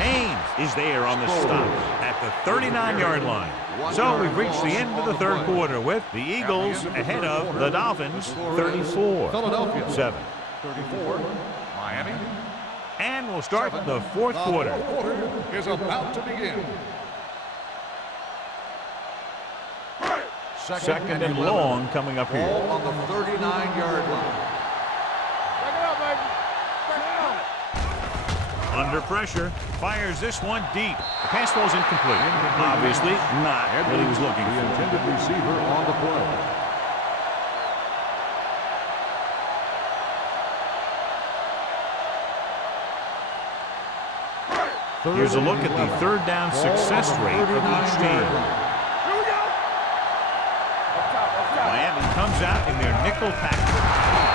Haynes is there on the stop at the 39-yard line. So we've reached the end of the third quarter with the Eagles ahead of the Dolphins 34-7. Philadelphia 34. Miami. And we'll start the fourth quarter. The fourth quarter is about to begin. Second and long coming up here. Ball on the 39-yard line. Back it up, baby. Back it up. Under pressure, fires this one deep. The pass ball's incomplete. Obviously not what he was looking The for. intended receiver on the play. Here's a look at the third down success rate of each team. Here we go. Up top, up top. Miami comes out in their nickel package.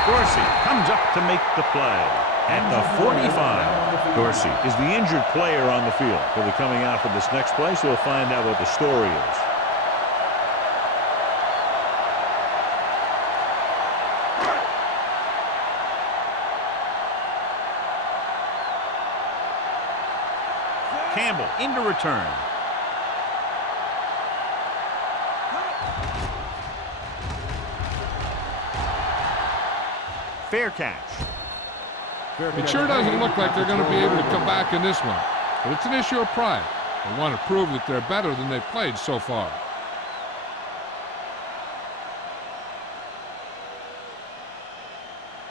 Dorsey comes up to make the play. At the 45, Dorsey is the injured player on the field. He'll be coming out for this next play, so we'll find out what the story is. Campbell into return. Fair catch. It sure doesn't look like they're going to be able to come back in this one. But it's an issue of pride. They want to prove that they're better than they've played so far.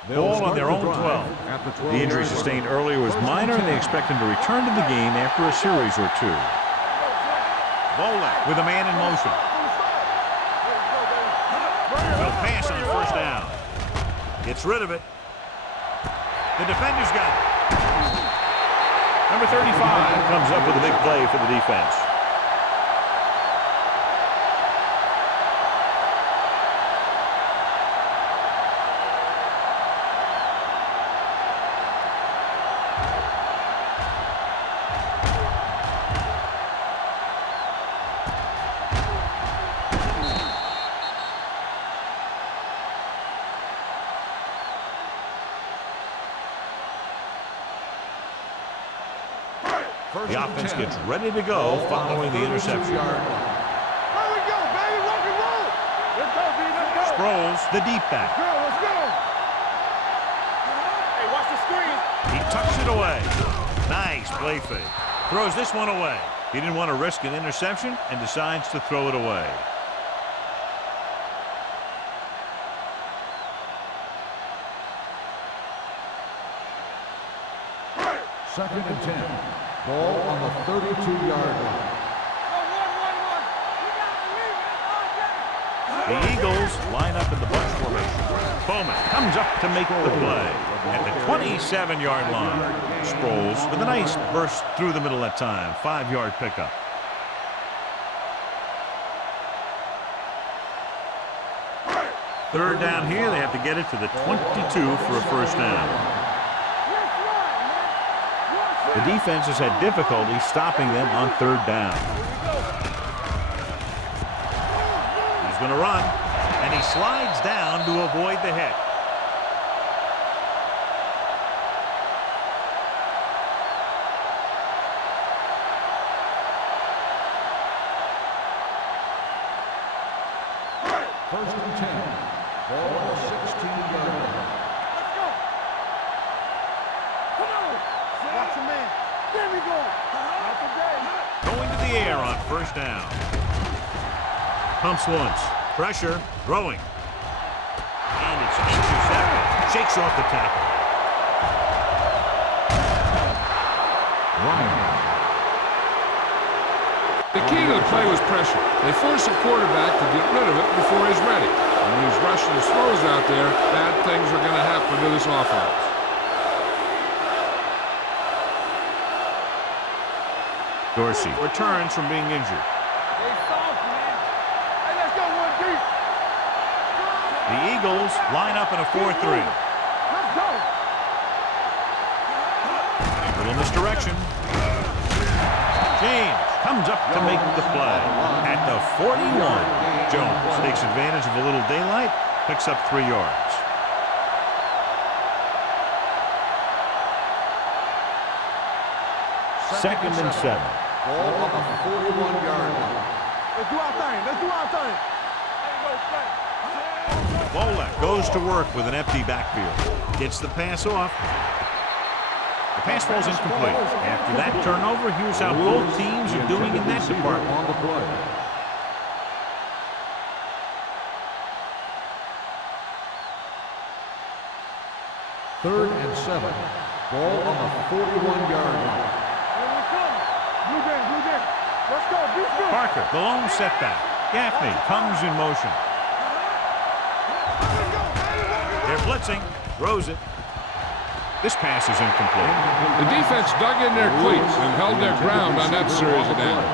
Ball on their own 12. The injury sustained earlier was minor, and they expect him to return to the game after a series or two. Volek with a man in motion. No pass on first down. Gets rid of it. The defender's got it. Number 35 comes up with a big play for the defense. The offense gets ready to go following the interception. There we go, baby. Rock and roll. Let's go, D. Let's go. Sproles, the deep back. Let's go. Hey, watch the screen. He tucks it away. Nice play fake. Throws this one away. He didn't want to risk an interception and decides to throw it away. Second and 10. Ball on the 32-yard line. Go, one. You gotta believe it. The Eagles line up in the bunch formation. Bowman comes up to make the play at the 27-yard line. Sproles with a nice burst through the middle that time. 5-yard pickup. Third down here. They have to get it to the 22 for a first down. The defense has had difficulty stopping them on third down. He's going to run, and he slides down to avoid the hit. First and 10. Ball on the 16-yard line. Let's go. Come on. Watch your man. There we go. Not today. Going to the air on first down. Pumps once. Pressure. Throwing. And it's intercepted. Shakes off the tackle. Ryan. The key to the play was pressure. They forced the quarterback to get rid of it before he's ready. When he's rushing his throws out there, bad things are going to happen to this offense. Dorsey returns from being injured. Hey, soft, man. Hey, let's go one deep. The Eagles line up in a 4-3. Let's go. Little misdirection. James comes up to make the play at the 41. Jones takes advantage of a little daylight, picks up 3 yards. Second and 7. Ball on the 41-yard line. Let's do our thing. Let's do our thing. Bolek goes to work with an empty backfield. Gets the pass off. The pass falls incomplete. After that turnover, here's how both teams are doing in that department. On the play. Third and 7. Ball on the 41-yard line. Here we come. Blue game, blue game. Let's go. Beat good. Parker, the lone setback. Gaffney comes in motion. They're blitzing. Throws it. This pass is incomplete. The defense dug in their cleats and held their ground on that series of downs.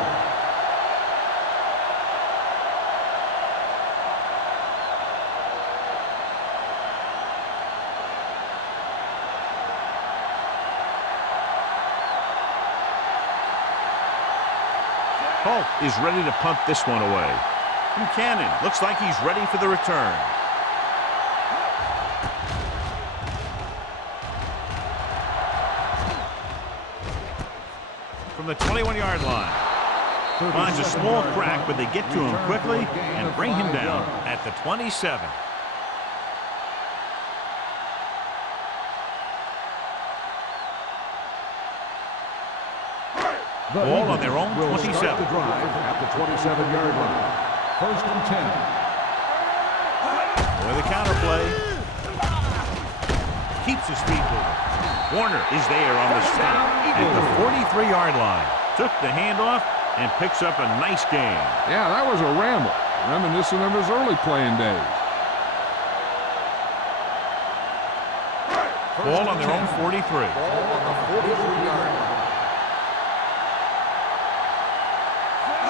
Polk is ready to punt this one away. Buchanan looks like he's ready for the return. From the 21-yard line. Finds a small crack, but they get to him quickly and bring him down at the 27. Ball on their own 27. The drive at the 27-yard line. First and 10. With a counterplay. Keeps his feet moving. Warner is there on the stop at the 43-yard line. Took the handoff and picks up a nice gain. Yeah, that was a ramble, reminiscent of his early playing days. Ball on their own 43. Ball on the 43-yard line.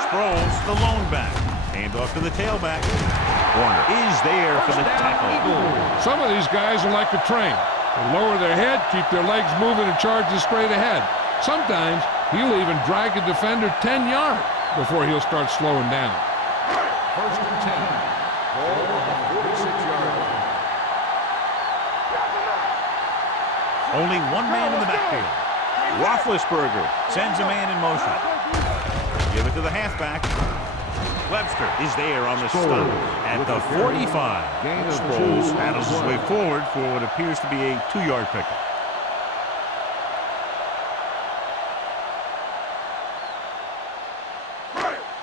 Sproles, the lone back. Handoff to the tailback. Warner is there for the tackle. Some of these guys are like a train. They lower their head, keep their legs moving, and charge it straight ahead. Sometimes he'll even drag a defender 10 yards before he'll start slowing down. First and 10. Ball on the 46-yard line. Only one man in the backfield. Roethlisberger sends a man in motion. Give it to the halfback. Webster is there on the stop at the 45. Sproles paddles his way forward for what appears to be a 2-yard pickup.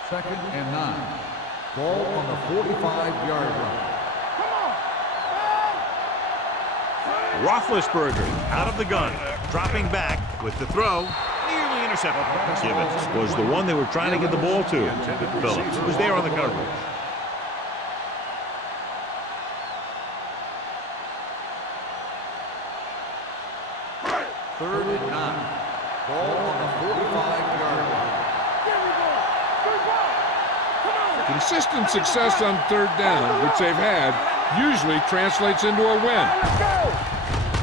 Second and 9. Ball on the 45-yard line. Roethlisberger out of the gun, dropping back with the throw. Nearly intercepted. Gibbons was the one they were trying to get the ball to. Phillips was there on the coverage. 3rd and 9. Ball on the 45-yard line. Consistent success on 3rd down, which they've had, usually translates into a win.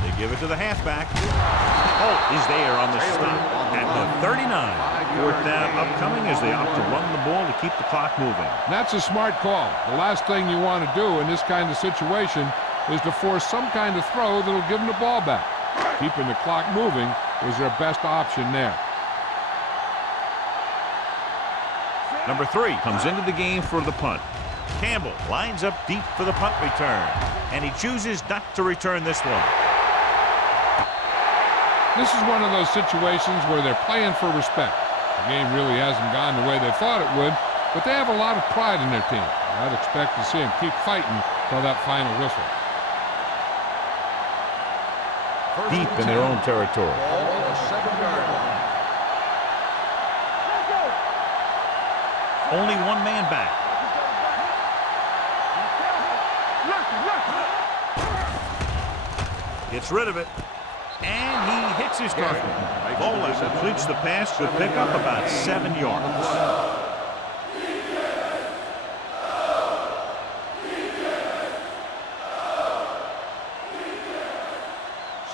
They give it to the halfback. Holt is there on the stop at the 39. 4th down upcoming as they opt to run the ball to keep the clock moving. And that's a smart call. The last thing you want to do in this kind of situation is to force some kind of throw that'll give them the ball back. Keeping the clock moving was their best option there. Number 3 comes into the game for the punt. Campbell lines up deep for the punt return, and he chooses not to return this one. This is one of those situations where they're playing for respect. The game really hasn't gone the way they thought it would, but they have a lot of pride in their team. I'd expect to see them keep fighting till that final whistle. Deep in their own territory. Ball on the 7-yard line. Only one man back. Gets rid of it. And he hits his target. Bola completes the pass to pick up about 7 yards.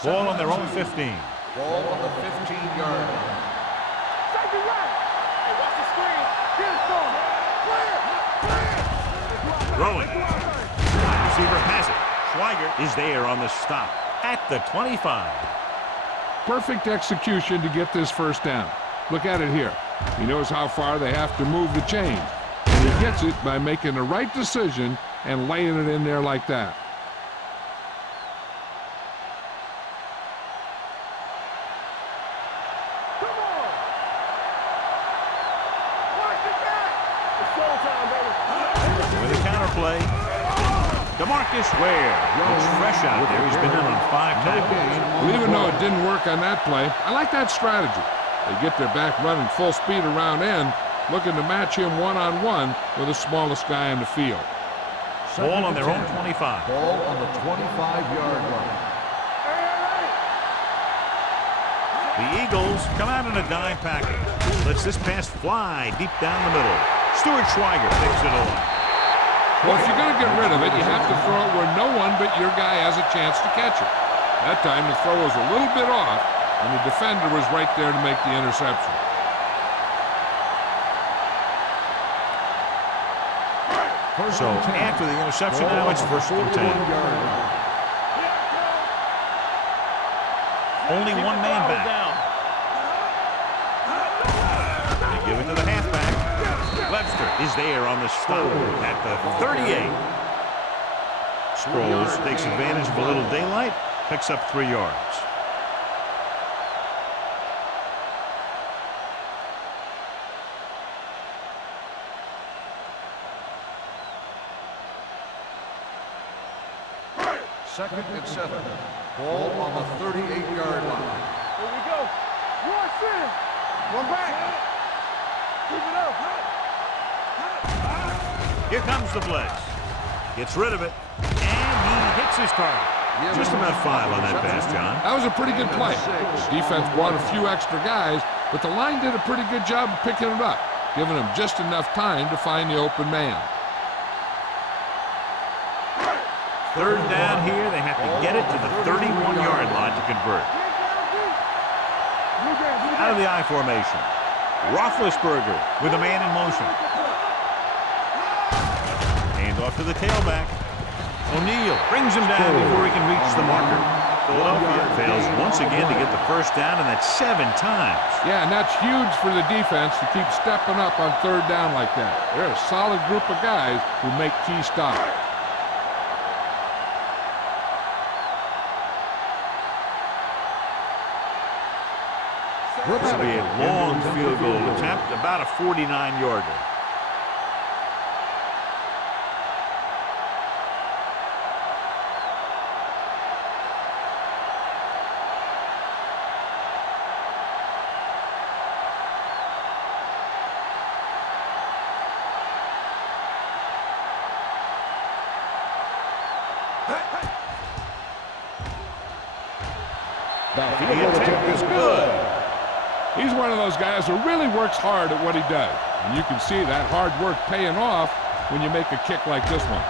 Ball on their own 15. Ball on the 15-yard line. Throwing. Wide receiver has it. Schweiger is there on the stop at the 25. Perfect execution to get this 1st down. Look at it here. He knows how far they have to move the chains. And he gets it by making the right decision and laying it in there like that. With a counterplay. DeMarcus Ware looks fresh out there. He's been in on 5 tackles. Well, even though it didn't work on that play, I like that strategy. They get their back running full speed around end, looking to match him one-on-one with the smallest guy on the field. Ball on their own 25. Ball on the 25-yard line. The Eagles come out in a dime package. Lets this pass fly deep down the middle. Stuart Schweiger picks it off. Well, if you're going to get rid of it, you have to throw it where no one but your guy has a chance to catch it. That time the throw was a little bit off, and the defender was right there to make the interception. So after the interception, now it's 1st and 10. Only one man back. They give it to the halfback. Webster is there on the stop at the 38. Sproles takes advantage of a little daylight, picks up 3 yards. Second and 7. Ball on the 38-yard line. Here we go. Watch it. One back. Keep it up. Here comes the blitz. Gets rid of it, and he hits his target. Just about 5 on that pass, John. That was a pretty good play. The defense brought a few extra guys, but the line did a pretty good job of picking it up, giving them just enough time to find the open man. 3rd down here. They have to get it to the 31-yard line to convert. Out of the I formation. Roethlisberger with a man in motion. Hand off to the tailback. O'Neal brings him down before he can reach the marker. Philadelphia fails once again to get the 1st down, and that's 7 times. Yeah, and that's huge for the defense to keep stepping up on 3rd down like that. They're a solid group of guys who make key stops. This will be a long field goal attempt, about a 49-yarder. The attempt is good. He's one of those guys who really works hard at what he does. And you can see that hard work paying off when you make a kick like this one.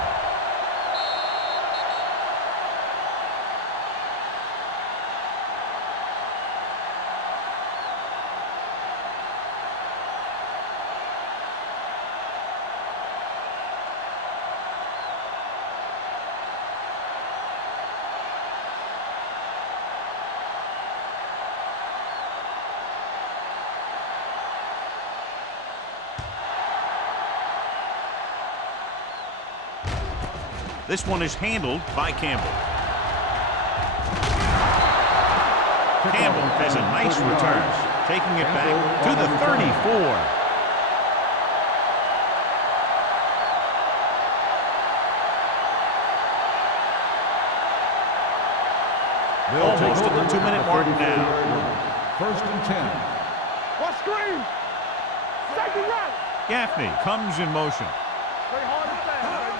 This one is handled by Campbell. Campbell has a nice return, taking it back to the 34. Almost at the 2-minute mark now. 1st and 10. What screen? Safety right. Gaffney comes in motion. Stay hard and fast, baby.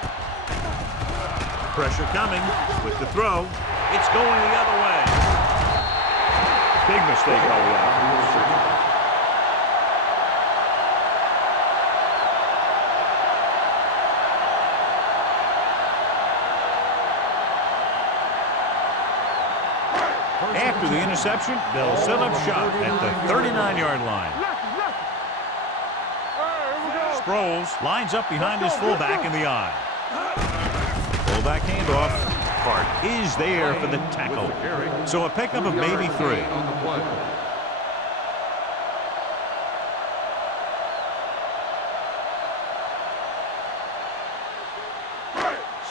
Pressure coming with the throw. It's going the other way. Big mistake by the offense. After the interception, they'll set up shop at the 39-yard line. Sproles lines up behind his fullback in the I. Fullback handoff. Hart is there for the tackle. So a pickup of maybe 3. On the play.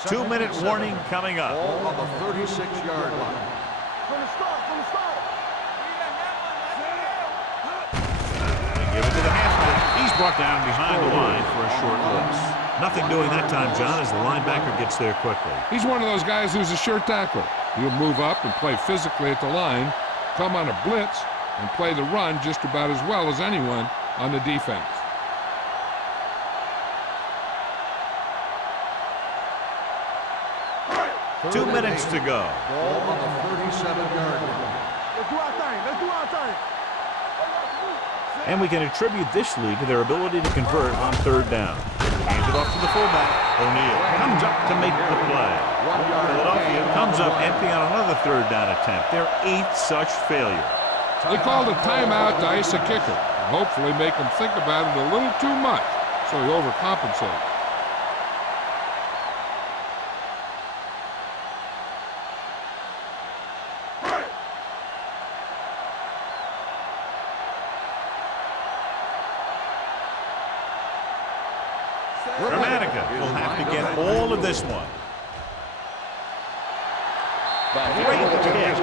Two-minute warning coming up. Ball on the 36-yard line. From the start. They give it to the halfback. He's brought down behind the line for a short loss. Nothing doing that time, John, as the linebacker gets there quickly. He's one of those guys who's a sure tackler. He'll move up and play physically at the line, come on a blitz, and play the run just about as well as anyone on the defense. Two minutes to go. Ball on the 37-yard line. Let's do our thing. And we can attribute this lead to their ability to convert on 3rd down. Hands it off to the fullback. O'Neal comes up to make the play. Philadelphia comes up empty on another 3rd down attempt. Their 8th such failure. They called a timeout to ice a kicker, and hopefully make him think about it a little too much, so he overcompensates. Dramatica will have to get all of this one. Great kick.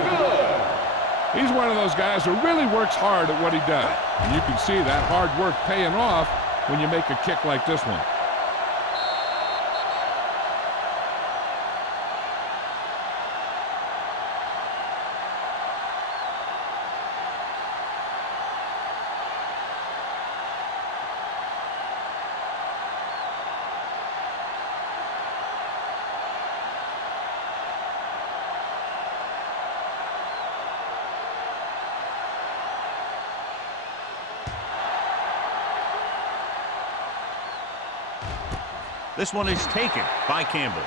He's one of those guys who really works hard at what he does. And you can see that hard work paying off when you make a kick like this one. This one is taken by Campbell.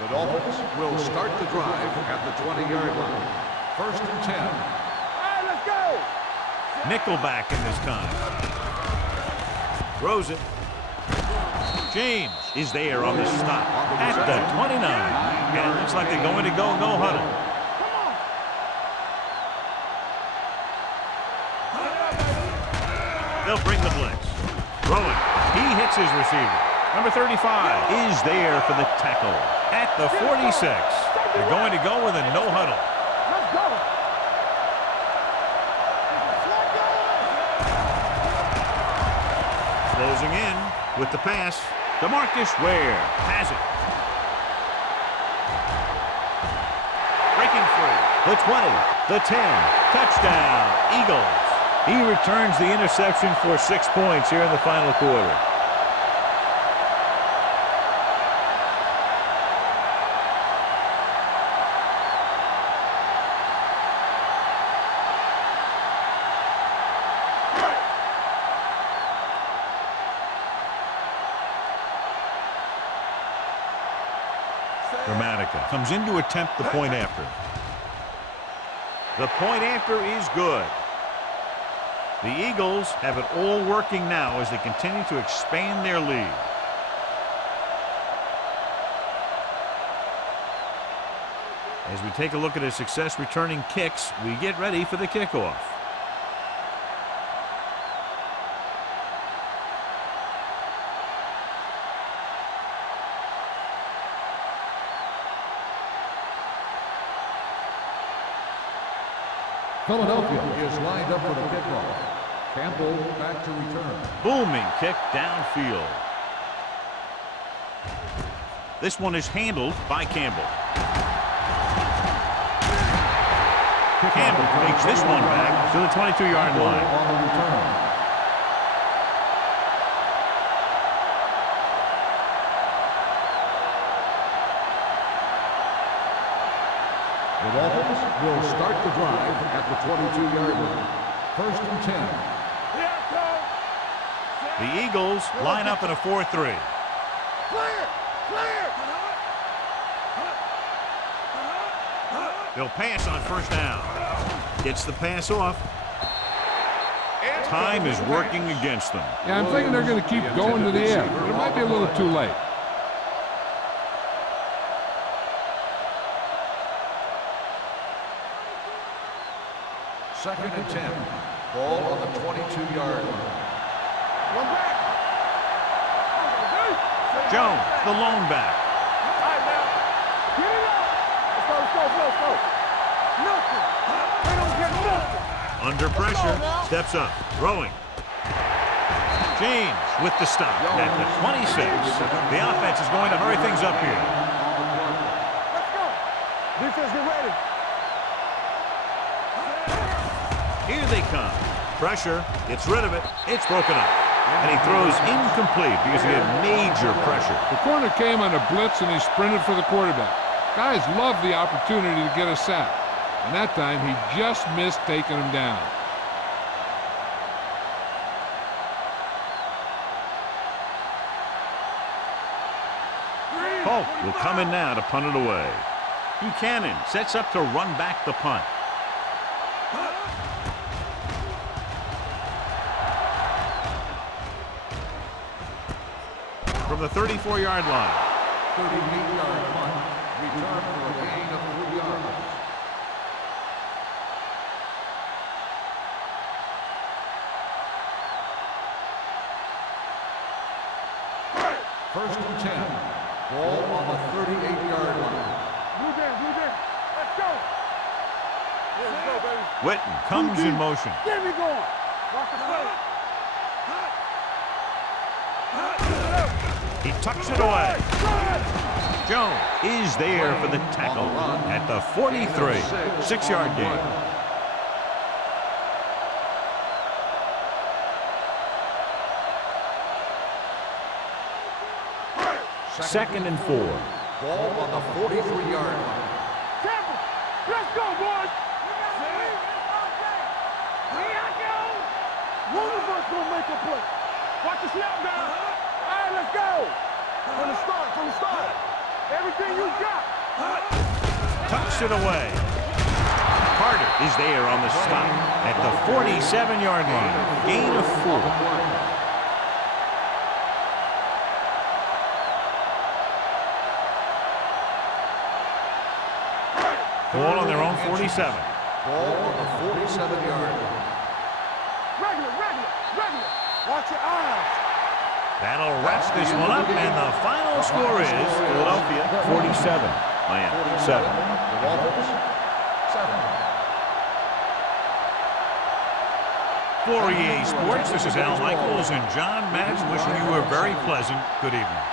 The Dolphins will start the drive at the 20-yard line. 1st and 10. All right, let's go. Nickelback in this time. Throws it. James is there on the stop at the 29. And it looks like they're going to go no huddle. They'll bring the blitz. Throwing. He hits his receiver. Number 35 is there for the tackle at the 46. They're going to go with a no huddle. Let's go. Closing in with the pass. DeMarcus Ware has it. Breaking free. The 20, the 10. Touchdown, Eagles. He returns the interception for 6 points here in the final quarter. Dramatica comes in to attempt the point after. The point after is good. The Eagles have it all working now as they continue to expand their lead. As we take a look at his success returning kicks, we get ready for the kickoff. Philadelphia is lined up for the kickoff. Campbell back to return. Booming kick downfield. This one is handled by Campbell. Campbell takes this one back to the 22-yard line. On the return. The Dolphins will start the drive at the 22-yard line. 1st and 10. The Eagles line up in a 4-3. Clear! Clear! They'll pass on 1st down. Gets the pass off. Time is working against them. Yeah, I'm thinking they're going to keep going to the air, but it might be a little too late. Second and 10. Ball on the 22-yard line. One back! Jones, the lone back. All right, now. Get it up! Let's go. Nothing! They don't get nothing! Under pressure, steps up, throwing. James with the stop at the 26. The offense is going to hurry things up here. Let's go! Defense, get ready! Here they come. Pressure, gets rid of it, it's broken up. And he throws incomplete because he had major pressure. The corner came on a blitz and he sprinted for the quarterback. Guys love the opportunity to get a sack. And that time he just missed taking him down. Polk will come in now to punt it away. Buchanan sets up to run back the punt. From the 34-yard line. 38-yard punt. Return for a gain of 3 yards. First and 10. Ball on the 38-yard line. Blue down. Let's go! Yeah, let's go, baby. Witten comes in motion. Get me going! Watch the play! He tucks it away. Jones is there for the tackle at the 43. 6-yard gain. Second and 4. Ball on the 43-yard line. Campbell, let's go, boys! One of us gonna make a play. Watch the snap down. All right, let's go. From the start. Everything you got. Tucks it away. Carter is there on the stop at the 47-yard line. Gain of 4. Ball on their own 47. Ball on the 47-yard line. Regular. Watch your eyes. That'll wrap this one up, and the final score is Philadelphia 47, Miami 7. The Dolphins 7. For EA Sports, this is Al Michaels and John Maddox wishing you a very pleasant good evening.